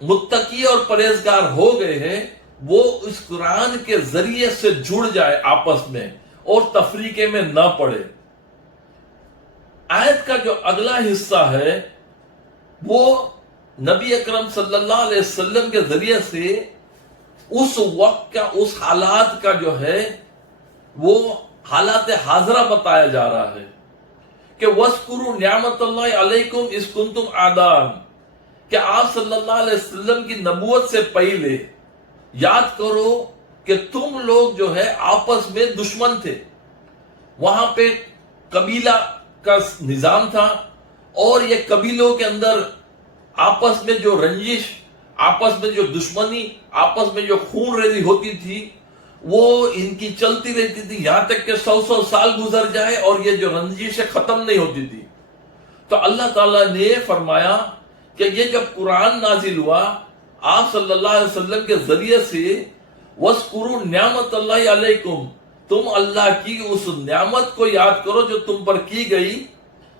متقی اور پرہیزگار ہو گئے ہیں، وہ اس قرآن کے ذریعے سے جڑ جائے آپس میں اور تفریقے میں نہ پڑے۔ آیت کا جو اگلا حصہ ہے وہ نبی اکرم صلی اللہ علیہ وسلم کے ذریعے سے اس وقت کا، اس حالات کا جو ہے وہ حالات حاضرہ بتایا جا رہا ہے کہ وَاذْكُرُوا نِعْمَتَ اللَّهِ عَلَيْكُمْ إِذْ كُنْتُمْ أَعْدَاءً، کہ آپ صلی اللہ علیہ وسلم کی نبوت سے پہلے یاد کرو کہ تم لوگ جو ہے آپس میں دشمن تھے، وہاں پہ قبیلہ کا نظام تھا، اور یہ قبیلوں کے اندر آپس میں جو رنجش، آپس میں جو دشمنی، آپس میں جو خون ریزی ہوتی تھی، وہ ان کی چلتی رہتی تھی، یہاں تک کہ 100 سال گزر جائے اور یہ جو رنجش ختم نہیں ہوتی تھی۔ تو اللہ تعالیٰ نے فرمایا کہ یہ جب قرآن نازل ہوا آپ صلی اللہ علیہ وسلم کے ذریعے سے، وَاذْكُرُوا نِعْمَتَ اللَّهِ عَلَيْكُمْ، تم اللہ کی اس نعمت کو یاد کرو جو تم پر کی گئی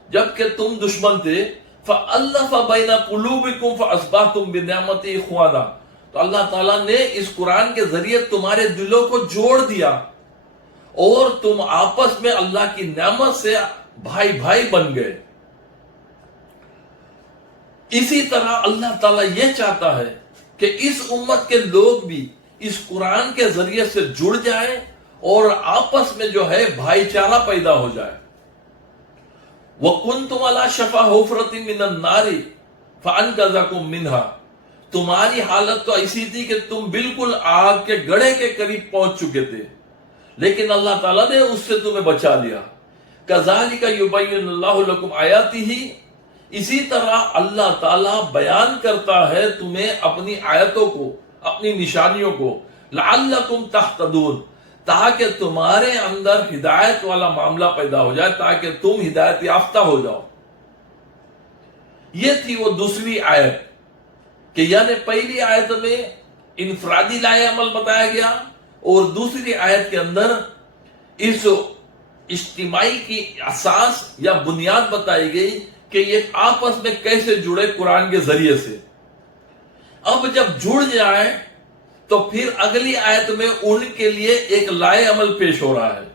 جبکہ تم دشمن تھے، فَأَلَّفَ بَيْنَ قُلُوبِكُمْ فَأَصْبَحْتُمْ بِنِعْمَتِهِ إِخْوَانًا، تو اللہ تعالیٰ نے اس قرآن کے ذریعے تمہارے دلوں کو جوڑ دیا اور تم آپس میں اللہ کی نعمت سے بھائی بھائی بن گئے۔ اسی طرح اللہ تعالیٰ یہ چاہتا ہے کہ اس امت کے لوگ بھی اس قرآن کے ذریعے سے جڑ جائیں اور آپس میں جو ہے بھائی چارہ پیدا ہو جائے۔ وَكُنْتُمْ عَلَى شَفَا حُفْرَةٍ مِّنَ النَّارِ فَأَنْقَذَكُم مِّنْهَا، تمہاری حالت تو ایسی تھی کہ تم بالکل آگ کے گڑھے کے قریب پہنچ چکے تھے، لیکن اللہ تعالیٰ نے اس سے تمہیں بچا لیا۔ كَذَلِكَ يُبَيِّنُ اللَّهُ لَكُمْ آيَاتِهِ، اسی طرح اللہ تعالیٰ بیان کرتا ہے تمہیں اپنی آیتوں کو، اپنی نشانیوں کو، لَعَلَّكُمْ تَهْتَدُونَ، تاکہ تمہارے اندر ہدایت والا معاملہ پیدا ہو جائے، تاکہ تم ہدایت یافتہ ہو جاؤ۔ یہ تھی وہ دوسری آیت کہ یعنی پہلی آیت میں انفرادی لائے عمل بتایا گیا، اور دوسری آیت کے اندر اس اجتماعی کی اساس یا بنیاد بتائی گئی کہ یہ آپس میں کیسے جڑے قرآن کے ذریعے سے۔ اب جب جڑ جائے تو پھر اگلی آیت میں ان کے لیے ایک لائے عمل پیش ہو رہا ہے،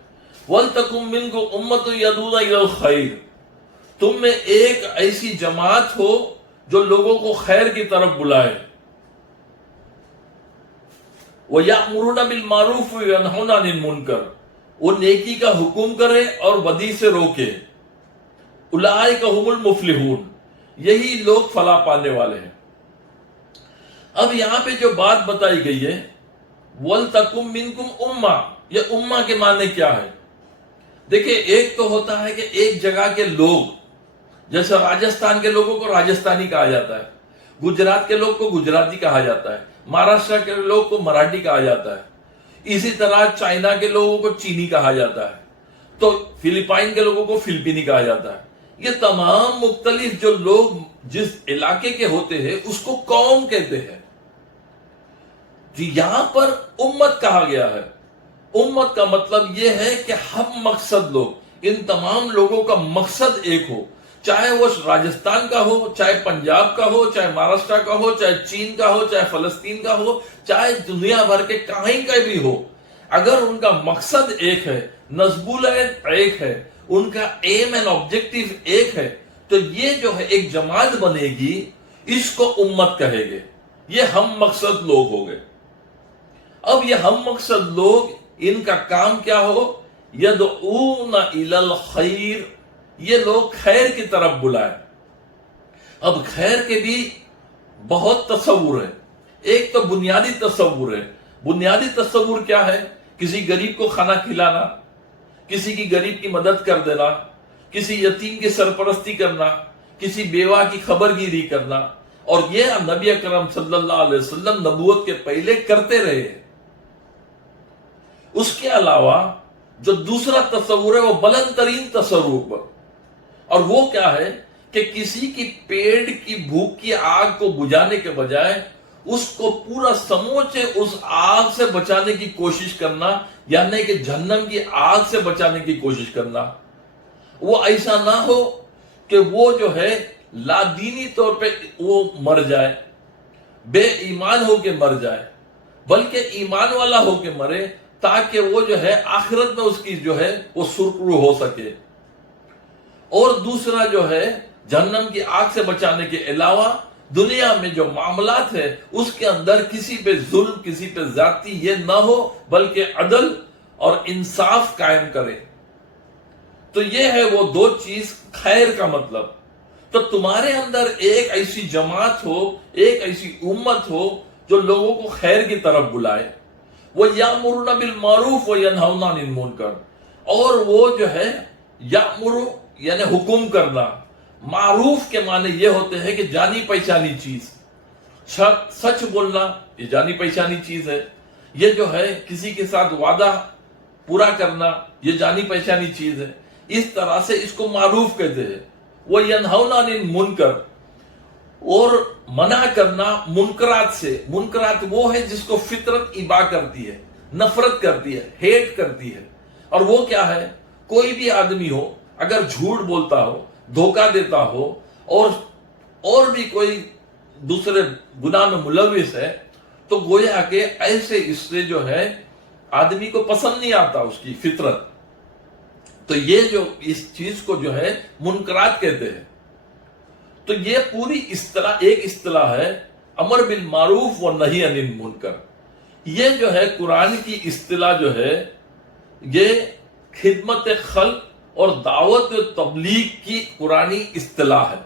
وَلْتَكُن مِّنكُمْ أُمَّةٌ يَدْعُونَ إِلَى الْخَيْرِ، تم میں ایک ایسی جماعت ہو جو لوگوں کو خیر کی طرف بلائے، وَيَأْمُرُونَ بِالْمَعْرُوفِ وَيَنْهَوْنَ عَنِ الْمُنكَرِ، وہ نیکی کا حکم کرے اور بدی سے روکے، اولئک هم المفلحون، یہی لوگ فلاح پانے والے ہیں۔ اب یہاں پہ جو بات بتائی گئی ہے وَلْتَكُن مِّنكُمْ أُمَّةٌ، یہ امہ کے معنی کیا ہے؟ دیکھیں ایک تو ہوتا ہے کہ ایک جگہ کے لوگ، جیسے راجستھان کے لوگوں کو راجستھانی کہا جاتا ہے، گجرات کے لوگ کو گجراتی کہا جاتا ہے، مہاراشٹر کے لوگ کو مراٹھی کہا جاتا ہے، اسی طرح چائنا کے لوگوں کو چینی کہا جاتا ہے، تو فلپائن کے لوگوں کو فلپینی کہا جاتا ہے۔ یہ تمام مختلف جو لوگ جس علاقے کے ہوتے ہیں اس کو قوم کہتے ہیں۔ جی یہاں پر امت کہا گیا ہے۔ امت کا مطلب یہ ہے کہ ہم مقصد لوگ، ان تمام لوگوں کا مقصد ایک ہو، چاہے وہ راجستھان کا ہو، چاہے پنجاب کا ہو، چاہے مہاراشٹر کا ہو، چاہے چین کا ہو، چاہے فلسطین کا ہو، چاہے دنیا بھر کے کہیں کا بھی ہو، اگر ان کا مقصد ایک ہے، نصب العین ایک ہے، ان کا ایم اینڈ آبجیکٹو ایک ہے، تو یہ جو ہے ایک جماعت بنے گی، اس کو امت کہے گے۔ یہ ہم مقصد لوگ ہو گئے۔ اب یہ ہم مقصد لوگ، ان کا کام کیا ہو؟ یدعون الی الخیر، یہ لوگ خیر کی طرف بلائیں۔ اب خیر کے بھی بہت تصور ہے۔ ایک تو بنیادی تصور ہے۔ بنیادی تصور کیا ہے؟ کسی غریب کو کھانا کھلانا، کسی کی غریب کی مدد کر دینا، کسی یتیم کی سرپرستی کرنا، کسی بیوہ کی خبر گیری کرنا، اور یہ نبی اکرم صلی اللہ علیہ وسلم نبوت کے پہلے کرتے رہے ہیں۔ اس کے علاوہ جو دوسرا تصور ہے وہ بلند ترین تصور، اور وہ کیا ہے کہ کسی کی پیٹ کی بھوک کی آگ کو بجھانے کے بجائے اس کو پورا سموچے اس آگ سے بچانے کی کوشش کرنا، یعنی کہ جہنم کی آگ سے بچانے کی کوشش کرنا۔ وہ ایسا نہ ہو کہ وہ جو ہے لادینی طور پہ وہ مر جائے، بے ایمان ہو کے مر جائے، بلکہ ایمان والا ہو کے مرے، تاکہ وہ جو ہے آخرت میں اس کی جو ہے وہ سرخرو ہو سکے۔ اور دوسرا جو ہے جہنم کی آگ سے بچانے کے علاوہ دنیا میں جو معاملات ہے اس کے اندر کسی پہ ظلم، کسی پہ زیادتی یہ نہ ہو، بلکہ عدل اور انصاف قائم کرے۔ تو یہ ہے وہ دو چیز خیر کا مطلب۔ تو تمہارے اندر ایک ایسی جماعت ہو، ایک ایسی امت ہو جو لوگوں کو خیر کی طرف بلائے، وہ یامرون بالمعروف و ینہون عن المنکر، اور وہ جو ہے یامر یعنی حکم کرنا۔ معروف کے معنی یہ ہوتے ہیں کہ جانی پہچانی چیز، سچ بولنا یہ جانی پہچانی چیز ہے، یہ جو ہے کسی کے ساتھ وعدہ پورا کرنا یہ جانی پہچانی چیز ہے، اس طرح سے اس کو معروف کہتے ہیں۔ وہ ینہون عن المنکر، اور منع کرنا منکرات سے۔ منکرات وہ ہے جس کو فطرت ابا کرتی ہے، نفرت کرتی ہے، ہیٹ کرتی ہے۔ اور وہ کیا ہے؟ کوئی بھی آدمی ہو اگر جھوٹ بولتا ہو، دھوکہ دیتا ہو، اور بھی کوئی دوسرے گناہ میں ملوث ہے، تو گویا کہ ایسے اس سے جو ہے آدمی کو پسند نہیں آتا اس کی فطرت۔ تو یہ جو اس چیز کو جو ہے منکرات کہتے ہیں۔ تو یہ پوری اصطلاح ایک اصطلاح ہے، امر بالمعروف و نہی عن المنکر۔ یہ جو ہے قرآن کی اصطلاح جو ہے یہ خدمت خلق اور دعوت و تبلیغ کی قرآنی اصطلاح ہے،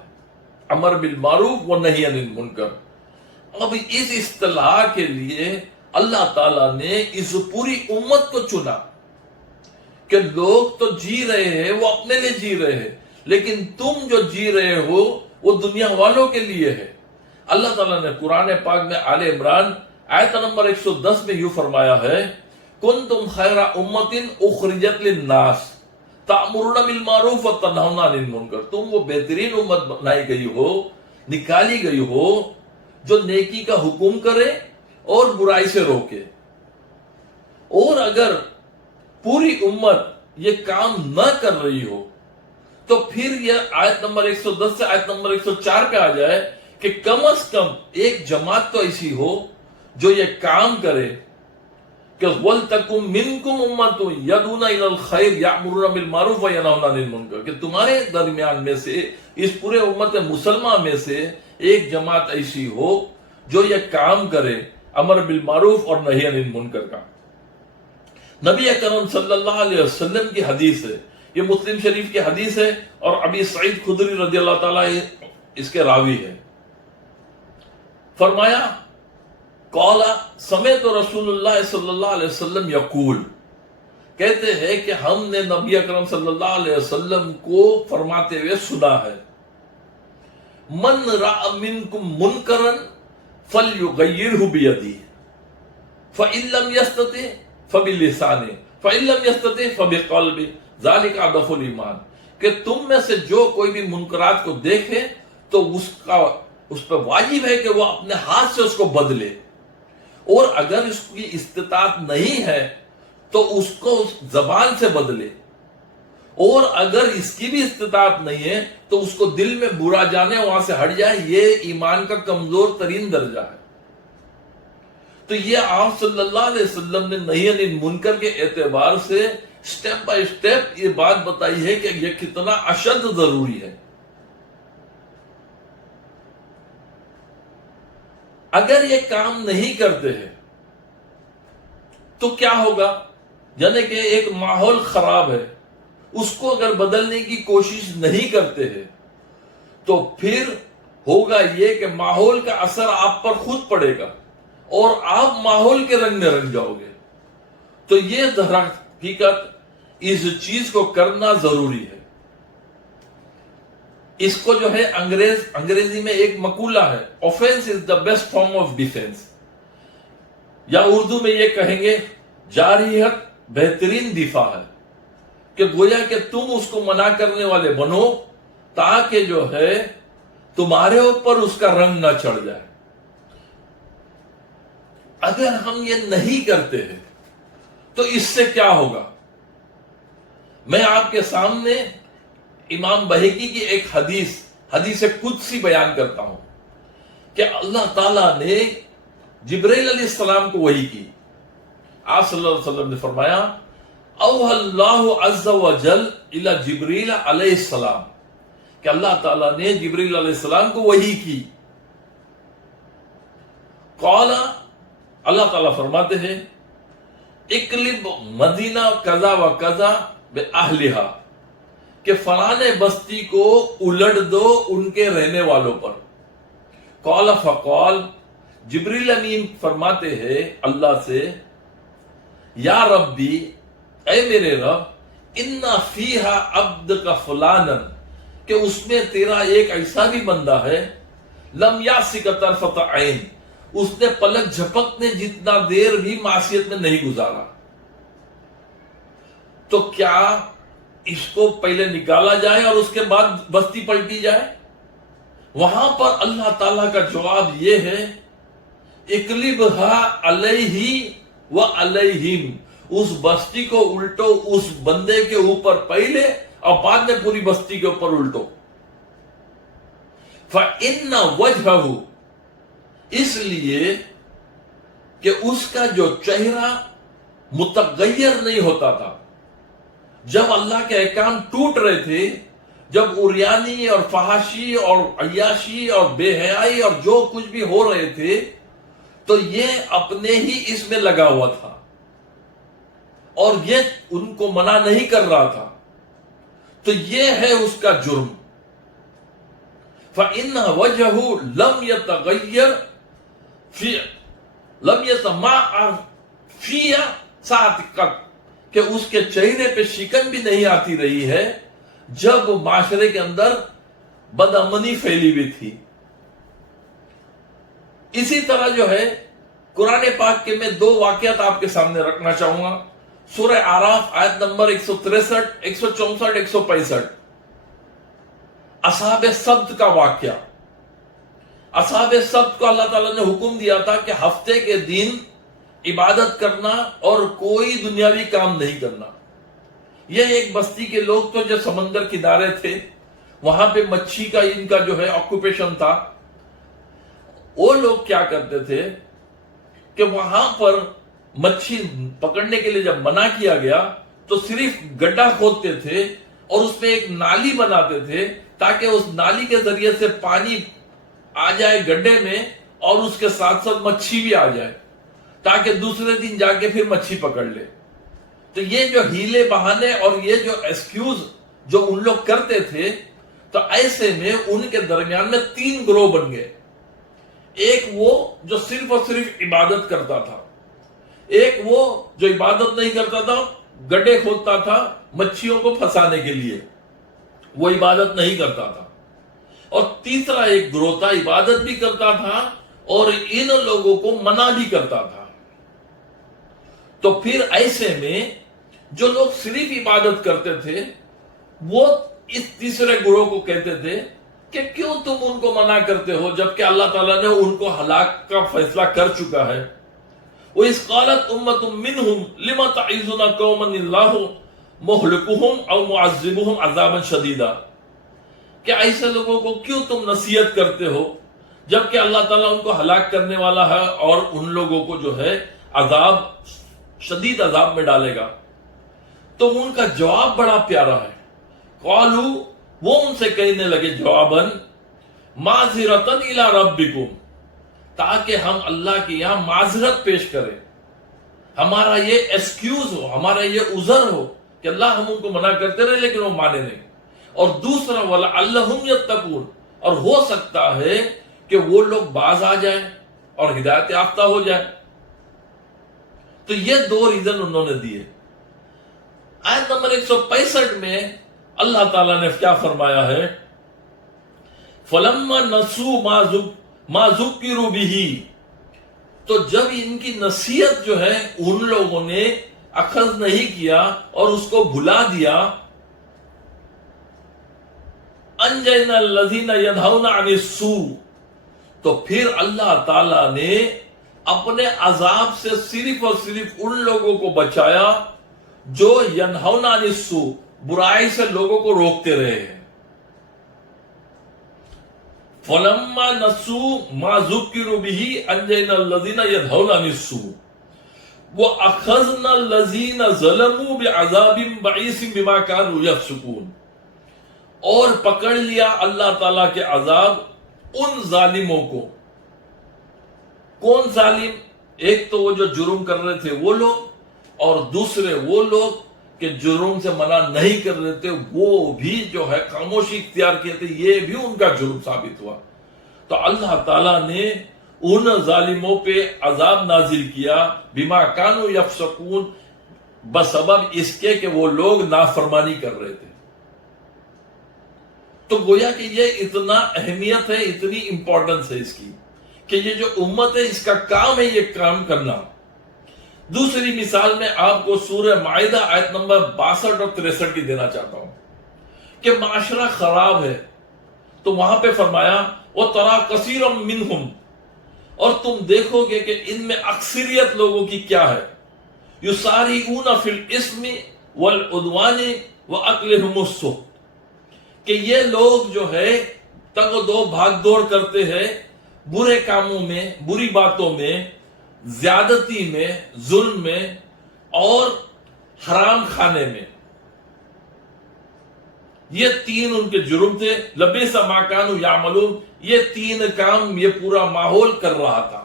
امر بالمعروف و نہی عن المنکر۔ اب اس اصطلاح کے لیے اللہ تعالیٰ نے اس پوری امت کو چنا کہ لوگ تو جی رہے ہیں، وہ اپنے لیے جی رہے ہیں، لیکن تم جو جی رہے ہو وہ دنیا والوں کے لیے ہے۔ اللہ تعالیٰ نے قرآن پاک میں آل عمران آیت نمبر 110 میں یوں فرمایا ہے، کنتم خیر امت اخرجت للناس تأمرون بالمعروف وتنہون عن المنکر۔ تم وہ بہترین امت بنائی گئی ہو، نکالی گئی ہو، جو نیکی کا حکم کرے اور برائی سے روکے۔ اور اگر پوری امت یہ کام نہ کر رہی ہو تو پھر یہ آیت نمبر 110 سے آیت نمبر 104 پہ آ جائے کہ کم از کم ایک جماعت تو ایسی ہو جو یہ کام کرے کہ وَلْتَكُمْ مِنْكُمْ أُمَّةٌ يَدْعُونَ إِلَى الْخَيْرِ يَأْمُرُونَ بِالْمَعْرُوفِ وَيَنْهَوْنَ عَنِ الْمُنکَرِ، کہ تمہارے درمیان میں سے، اس پورے امت مسلمہ میں سے ایک جماعت ایسی ہو جو یہ کام کرے، امر بالمعروف اور نہی عن المنکر کا۔ نبی اکرم صلی اللہ علیہ وسلم کی حدیث ہے، یہ مسلم شریف کی حدیث ہے، اور ابی سعید خدری رضی اللہ تعالیٰ اس کے راوی ہے۔ فرمایا، قال سمعت رسول اللہ صلی اللہ علیہ وسلم یقول، کہتے ہیں کہ ہم نے نبی اکرم صلی اللہ علیہ وسلم کو فرماتے ہوئے سنا ہے، من رأى منکم منکرا فلیغیرہ بیدہ فإن لم يستطع فبلسانہ فإن لم يستطع فبقلبہ ذلک اضعف الایمان، کہ تم میں سے جو کوئی بھی منکرات کو دیکھے تو اس پہ واجب ہے کہ وہ اپنے ہاتھ سے اس کو بدلے، اور اگر اس کی استطاعت نہیں ہے تو اس کو زبان سے بدلے، اور اگر اس کی بھی استطاعت نہیں ہے تو اس کو دل میں برا جانے وہاں سے ہٹ جائے۔ یہ ایمان کا کمزور ترین درجہ ہے۔ تو یہ آپ صلی اللہ علیہ وسلم نے نہی عن المنکر کے اعتبار سے سٹیپ بائی سٹیپ یہ بات بتائی ہے کہ یہ کتنا اشد ضروری ہے۔ اگر یہ کام نہیں کرتے ہیں تو کیا ہوگا؟ یعنی کہ ایک ماحول خراب ہے، اس کو اگر بدلنے کی کوشش نہیں کرتے ہیں تو پھر ہوگا یہ کہ ماحول کا اثر آپ پر خود پڑے گا اور آپ ماحول کے رنگ میں رنگ جاؤ گے۔ تو یہ در حقیقت اس چیز کو کرنا ضروری ہے۔ اس کو جو ہے انگریزی میں ایک مقولہ ہے، offense is the best form of defense، یا اردو میں یہ کہیں گے جارحیت بہترین دفاع ہے، کہ گویا کہ تم اس کو منع کرنے والے بنو تاکہ جو ہے تمہارے اوپر اس کا رنگ نہ چڑھ جائے۔ اگر ہم یہ نہیں کرتے ہیں تو اس سے کیا ہوگا؟ میں آپ کے سامنے امام بہقی کی ایک حدیث قدسی بیان کرتا ہوں کہ اللہ تعالیٰ نے جبرائیل علیہ السلام کو وحی کی۔ آپ صلی اللہ علیہ وسلم نے فرمایا اوحى اللہ عز وجل الی جبریل علیہ السلام، کہ اللہ تعالیٰ نے جبرائیل علیہ السلام کو وحی کی۔ قال، اللہ تعالیٰ فرماتے ہیں اقلب مدینہ کذا و کذا بأہلہا، کہ فلانے بستی کو الٹ دو ان کے رہنے والوں پر۔ قال فقال، جبریل امین فرماتے ہیں اللہ سے یا ربی، اے میرے رب، انا فیہا عبدک فلانا، کہ اس میں تیرا ایک ایسا بھی بندہ ہے لم یعصک طرفۃ عین، اس نے پلک جھپکنے جتنا دیر بھی معصیت میں نہیں گزارا، تو کیا اس کو پہلے نکالا جائے اور اس کے بعد بستی پلٹی جائے؟ وہاں پر اللہ تعالیٰ کا جواب یہ ہے اقلبھا علیہ و علیہم، اس بستی کو الٹو اس بندے کے اوپر پہلے اور بعد میں پوری بستی کے اوپر الٹو۔ فإن وجہہ، اس لیے کہ اس کا جو چہرہ متغیر نہیں ہوتا تھا۔ جب اللہ کے احکام ٹوٹ رہے تھے، جب عریانی اور فحاشی اور عیاشی اور بے حیائی اور جو کچھ بھی ہو رہے تھے، تو یہ اپنے ہی اس میں لگا ہوا تھا اور یہ ان کو منع نہیں کر رہا تھا، تو یہ ہے اس کا جرم۔ فَإِنَّ وَجْهُ لَمْ يَتَغَيَّرْ لَمْ يَتَمَعَّ فِيَ سَاعَتِقَتْ، کہ اس کے چہرے پہ شکن بھی نہیں آتی رہی ہے جب معاشرے کے اندر بدامنی پھیلی ہوئی تھی۔ اسی طرح جو ہے قرآن پاک کے میں دو واقعات آپ کے سامنے رکھنا چاہوں گا۔ سورہ اعراف آیت نمبر 163، 164، 165، اصحاب سبت کا واقعہ۔ اصحاب سبت کو اللہ تعالیٰ نے حکم دیا تھا کہ ہفتے کے دن عبادت کرنا اور کوئی دنیاوی کام نہیں کرنا۔ یہ ایک بستی کے لوگ تو جو سمندر کنارے تھے، وہاں پہ مچھی کا ان کا جو ہے آکوپیشن تھا۔ وہ لوگ کیا کرتے تھے کہ وہاں پر مچھی پکڑنے کے لیے جب منع کیا گیا تو صرف گڈھا کھودتے تھے اور اس میں ایک نالی بناتے تھے تاکہ اس نالی کے ذریعے سے پانی آ جائے گڈھے میں اور اس کے ساتھ ساتھ مچھی بھی آ جائے تاکہ دوسرے دن جا کے پھر مچھی پکڑ لے۔ تو یہ جو ہیلے بہانے اور یہ جو ایکسکیوز جو ان لوگ کرتے تھے، تو ایسے میں ان کے درمیان میں 3 گروہ بن گئے۔ ایک وہ جو صرف اور صرف عبادت کرتا تھا، ایک وہ جو عبادت نہیں کرتا تھا گڈھے کھودتا تھا مچھلیوں کو پھنسانے کے لیے، وہ عبادت نہیں کرتا تھا۔ اور تیسرا ایک گروہ تھا عبادت بھی کرتا تھا اور ان لوگوں کو منع بھی کرتا تھا۔ تو پھر ایسے میں جو لوگ صرف عبادت کرتے تھے وہ اس تیسرے گروہ کو کہتے تھے کہ کیوں تم ان کو منع کرتے ہو جبکہ اللہ تعالیٰ نے ان کو ہلاک کا فیصلہ کر چکا ہے۔ وَإِذْ قَالَتْ أُمَّةٌ مِّنْهُمْ لِمَ تَعِظُونَ قَوْمًا اللَّهُ مُهْلِكُهُمْ أَوْ مُعَذِّبُهُمْ عَذَابًا شَدِيدًا، کہ ایسے لوگوں کو کیوں تم نصیحت کرتے ہو جبکہ اللہ تعالیٰ ان کو ہلاک کرنے والا ہے اور ان لوگوں کو جو ہے عذاب شدید عذاب میں ڈالے گا۔ تو ان کا جواب بڑا پیارا ہے۔ قالوا، وہ ان سے کہنے لگے جواباً، معذرتاً الی ربکم، تاکہ ہم اللہ کے یہاں معذرت پیش کریں، ہمارا یہ ایکسکیوز ہو، ہمارا یہ عذر ہو کہ اللہ ہم ان کو منع کرتے رہے لیکن وہ مانے نہیں۔ اور دوسرا وَلَعَلَّهُمْ يَتَّقُونَ، اور ہو سکتا ہے کہ وہ لوگ باز آ جائیں اور ہدایت یافتہ ہو جائیں۔ تو یہ دو ریزن انہوں نے دیے۔ آیت نمبر 165 میں اللہ تعالیٰ نے کیا فرمایا ہے؟ فَلَمَّا نَسُوا مَا ذُكِّرُوا بِهِ، تو جب ان کی نصیحت جو ہے ان لوگوں نے اخذ نہیں کیا اور اس کو بھلا دیا، انجینا الذین ینہون عن السوء، تو پھر اللہ تعالیٰ نے اپنے عذاب سے صرف اور صرف ان لوگوں کو بچایا جو ینہون عن السوء، برائی سے لوگوں کو روکتے رہے ہیں۔ فَلَمَّا نَسُوا مَا ذُكِّرُوا بِهِ أَنجَيْنَا الَّذِينَ يَنْهَوْنَ عَنِ السُّوءِ وَأَخَذْنَا الَّذِينَ ظَلَمُوا بِعَذَابٍ بَئِيسٍ بِمَا كَانُوا يَفْسُقُونَ، اور پکڑ لیا اللہ تعالیٰ کے عذاب ان ظالموں کو۔ کون ظالم؟ ایک تو وہ جو جرم کر رہے تھے وہ لوگ، اور دوسرے وہ لوگ کہ جرم سے منع نہیں کر رہے تھے، وہ بھی جو ہے خاموشی اختیار کیے تھے، یہ بھی ان کا جرم ثابت ہوا۔ تو اللہ تعالیٰ نے ان ظالموں پہ عذاب نازل کیا بما کانوا یفسقون، بسبب اس کے کہ وہ لوگ نافرمانی کر رہے تھے۔ تو گویا کہ یہ اتنا اہمیت ہے، اتنی امپورٹنس ہے اس کی کہ یہ جو امت ہے اس کا کام ہے یہ کام کرنا۔ دوسری مثال میں آپ کو سورہ مائدہ آیت نمبر 62 اور 63 کی دینا چاہتا ہوں کہ معاشرہ خراب ہے، تو وہاں پہ فرمایا وَتَرَى كَثِيرًا مِّنْهُمْ، اور تم دیکھو گے کہ ان میں اکثریت لوگوں کی کیا ہے، يُسَارِعُونَ فِي الْإِثْمِ وَالْعُدْوَانِ وَأَكْلِهِمُ السُّحْتَ، کہ یہ لوگ جو ہے تگ و دو بھاگ دوڑ کرتے ہیں برے کاموں میں، بری باتوں میں، زیادتی میں، ظلم میں اور حرام کھانے میں۔ یہ تین ان کے جرم تھے۔ لبئس ما کانوا یعملون، یہ تین کام یہ پورا ماحول کر رہا تھا۔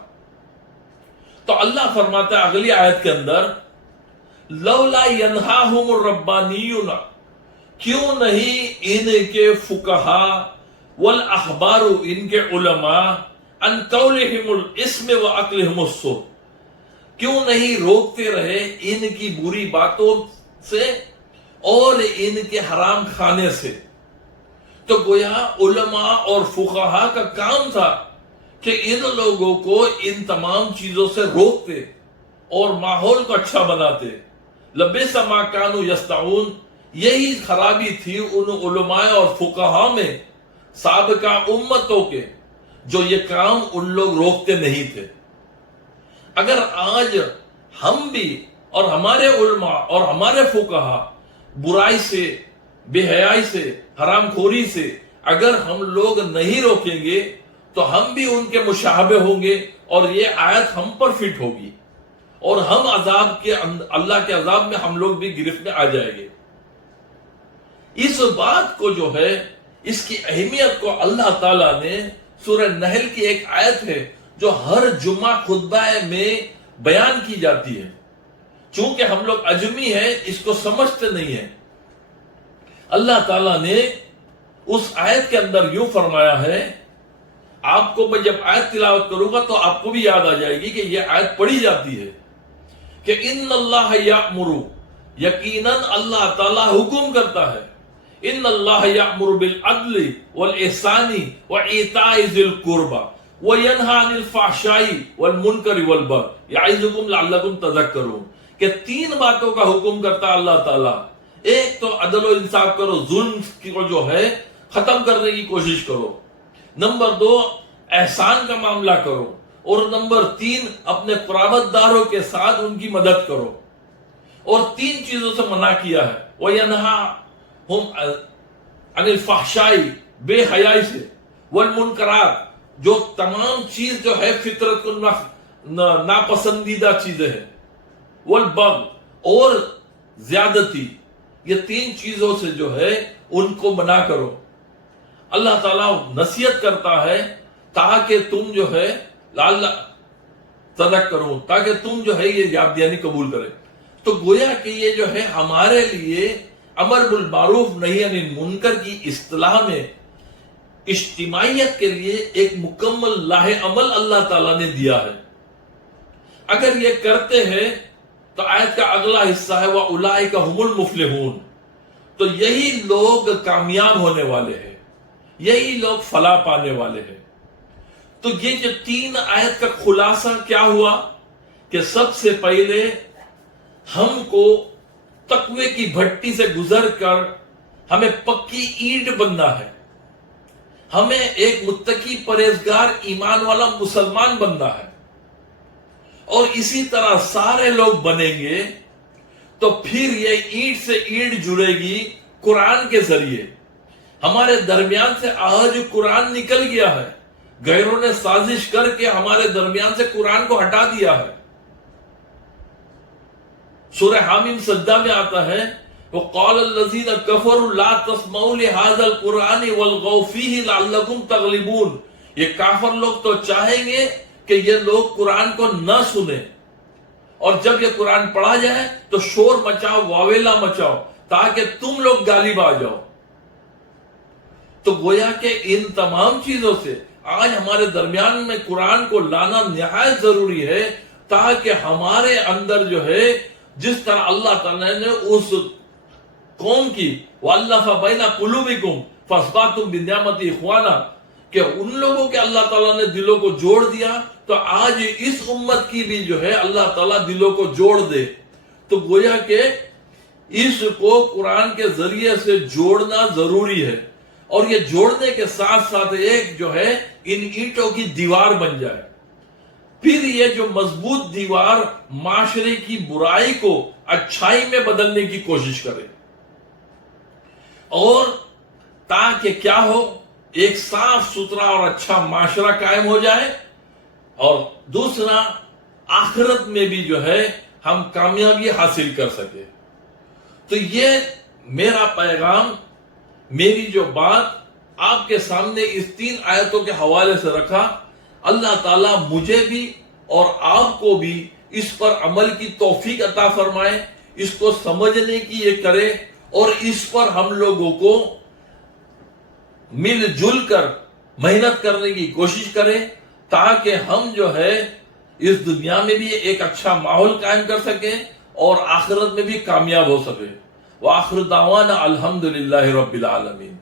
تو اللہ فرماتا ہے اگلی آیت کے اندر لولا ینہاہم الربانیون، کیوں نہیں ان کے فقہا والاحبار، ان کے علماء، ان قولہم الاسم واکلہم السحت، کیوں نہیں روکتے رہے ان کی بری باتوں سے اور ان کے حرام کھانے سے۔ تو گویا علماء اور فقہا کا کام تھا کہ ان لوگوں کو ان تمام چیزوں سے روکتے اور ماحول کو اچھا بناتے۔ لبئس ما کانوا یصنعون، یہی خرابی تھی ان علماء اور فقہا میں سابقہ امتوں کے، جو یہ کام ان لوگ روکتے نہیں تھے۔ اگر آج ہم بھی اور ہمارے علماء اور ہمارے فقہا برائی سے، بے حیائی سے، حرام خوری سے اگر ہم لوگ نہیں روکیں گے تو ہم بھی ان کے مشابہ ہوں گے اور یہ آیت ہم پر فٹ ہوگی اور ہم اللہ کے عذاب میں ہم لوگ بھی گرفت میں آ جائیں گے۔ اس بات کو جو ہے، اس کی اہمیت کو اللہ تعالیٰ نے سورہ نحل کی ایک آیت ہے جو ہر جمعہ خطبہ میں بیان کی جاتی ہے۔ چونکہ ہم لوگ عجمی ہیں، اس کو سمجھتے نہیں ہیں۔ اللہ تعالیٰ نے اس آیت کے اندر یوں فرمایا ہے، آپ کو میں جب آیت تلاوت کروں گا تو آپ کو بھی یاد آ جائے گی کہ یہ آیت پڑھی جاتی ہے کہ ان اللہ یأمر، یقیناً اللہ تعالیٰ حکم کرتا ہے، ان اللہ یأمر بالعدل والاحسان وایتاء ذی القربى وینہی عن الفحشاء والمنکر والبغی یعظکم لعلکم تذکرون، کہ 3 باتوں کا حکم کرتا ہے اللہ تعالیٰ۔ ایک تو عدل و انصاف کرو، ظلم کو جو ہے ختم کرنے کی کوشش کرو۔ نمبر 2 احسان کا معاملہ کرو، اور نمبر 3 اپنے قرابت داروں کے ساتھ ان کی مدد کرو۔ اور 3 چیزوں سے منع کیا ہے، وَيَنْهَا عَنِ الْفَحْشَاءِ، بے حیائی سے، وَالْمُنْكَرَاتِ، جو تمام چیز جو ہے فطرت کو ناپسندیدہ چیزیں ہیں، وَالْبَغْضِ، اور زیادتی، یہ 3 چیزوں سے جو ہے ان کو منع کرو۔ اللہ تعالیٰ نصیحت کرتا ہے تاکہ تم جو ہے تذکرون، تاکہ تم جو ہے یہ یاد دہانی قبول کرے۔ تو گویا کہ یہ جو ہے ہمارے لیے امر بالمعروف نہی عن المنکر کی اصطلاح میں اجتماعیت کے لیے ایک مکمل لاہ عمل اللہ تعالیٰ نے دیا ہے۔ اگر یہ کرتے ہیں تو آیت کا اگلا حصہ ہے وَأُولَئِكَ هُمُ الْمُفْلِحُونَ، تو یہی لوگ کامیاب ہونے والے ہیں، یہی لوگ فلاح پانے والے ہیں۔ تو یہ جو 3 آیت کا خلاصہ کیا ہوا کہ سب سے پہلے ہم کو تقوی کی بھٹی سے گزر کر ہمیں پکی اینٹ بننا ہے، ہمیں ایک متقی پرہیزگار ایمان والا مسلمان بننا ہے، اور اسی طرح سارے لوگ بنیں گے تو پھر یہ اینٹ سے اینٹ جڑے گی قرآن کے ذریعے۔ ہمارے درمیان سے آج قرآن نکل گیا ہے، غیروں نے سازش کر کے ہمارے درمیان سے قرآن کو ہٹا دیا ہے۔ سورہ حامیم سجدہ میں آتا ہے وَقَالَ الَّذِينَ كَفَرُوا لَا تَسْمَعُوا لِهَذَا الْقُرْآنِ وَالْغَوْا فِيهِ لَعَلَّكُمْ تَغْلِبُونَ، یہ کافر لوگ تو چاہیں گے کہ یہ لوگ قرآن کو نہ سنیں، اور جب یہ قرآن پڑھا جائے تو شور مچاؤ، واویلا مچاؤ، تاکہ تم لوگ غالب آ جاؤ۔ تو گویا کہ ان تمام چیزوں سے آج ہمارے درمیان میں قرآن کو لانا نہایت ضروری ہے، تاکہ ہمارے اندر جو ہے جس طرح اللہ تعالیٰ نے اس قوم کی وَأَلَّفَ بَيْنَ قُلُوبِكُمْ فَأَصْبَحْتُمْ بِنِعْمَتِهِ إِخْوَانًا، کہ ان لوگوں کے اللہ تعالیٰ نے دلوں کو جوڑ دیا، تو آج اس امت کی بھی جو ہے اللہ تعالیٰ دلوں کو جوڑ دے۔ تو گویا کہ اس کو قرآن کے ذریعے سے جوڑنا ضروری ہے، اور یہ جوڑنے کے ساتھ ساتھ ایک جو ہے ان اینٹوں کی دیوار بن جائے، پھر یہ جو مضبوط دیوار معاشرے کی برائی کو اچھائی میں بدلنے کی کوشش کرے، اور تاکہ کیا ہو، ایک صاف ستھرا اور اچھا معاشرہ قائم ہو جائے، اور دوسرا آخرت میں بھی جو ہے ہم کامیابی حاصل کر سکے۔ تو یہ میرا پیغام، میری جو بات آپ کے سامنے اس 3 آیتوں کے حوالے سے رکھا، اللہ تعالیٰ مجھے بھی اور آپ کو بھی اس پر عمل کی توفیق عطا فرمائے، اس کو سمجھنے کی یہ کرے، اور اس پر ہم لوگوں کو مل جل کر محنت کرنے کی کوشش کریں، تاکہ ہم جو ہے اس دنیا میں بھی ایک اچھا ماحول قائم کر سکیں اور آخرت میں بھی کامیاب ہو سکیں۔ وآخر دعوانا الحمدللہ رب العالمین۔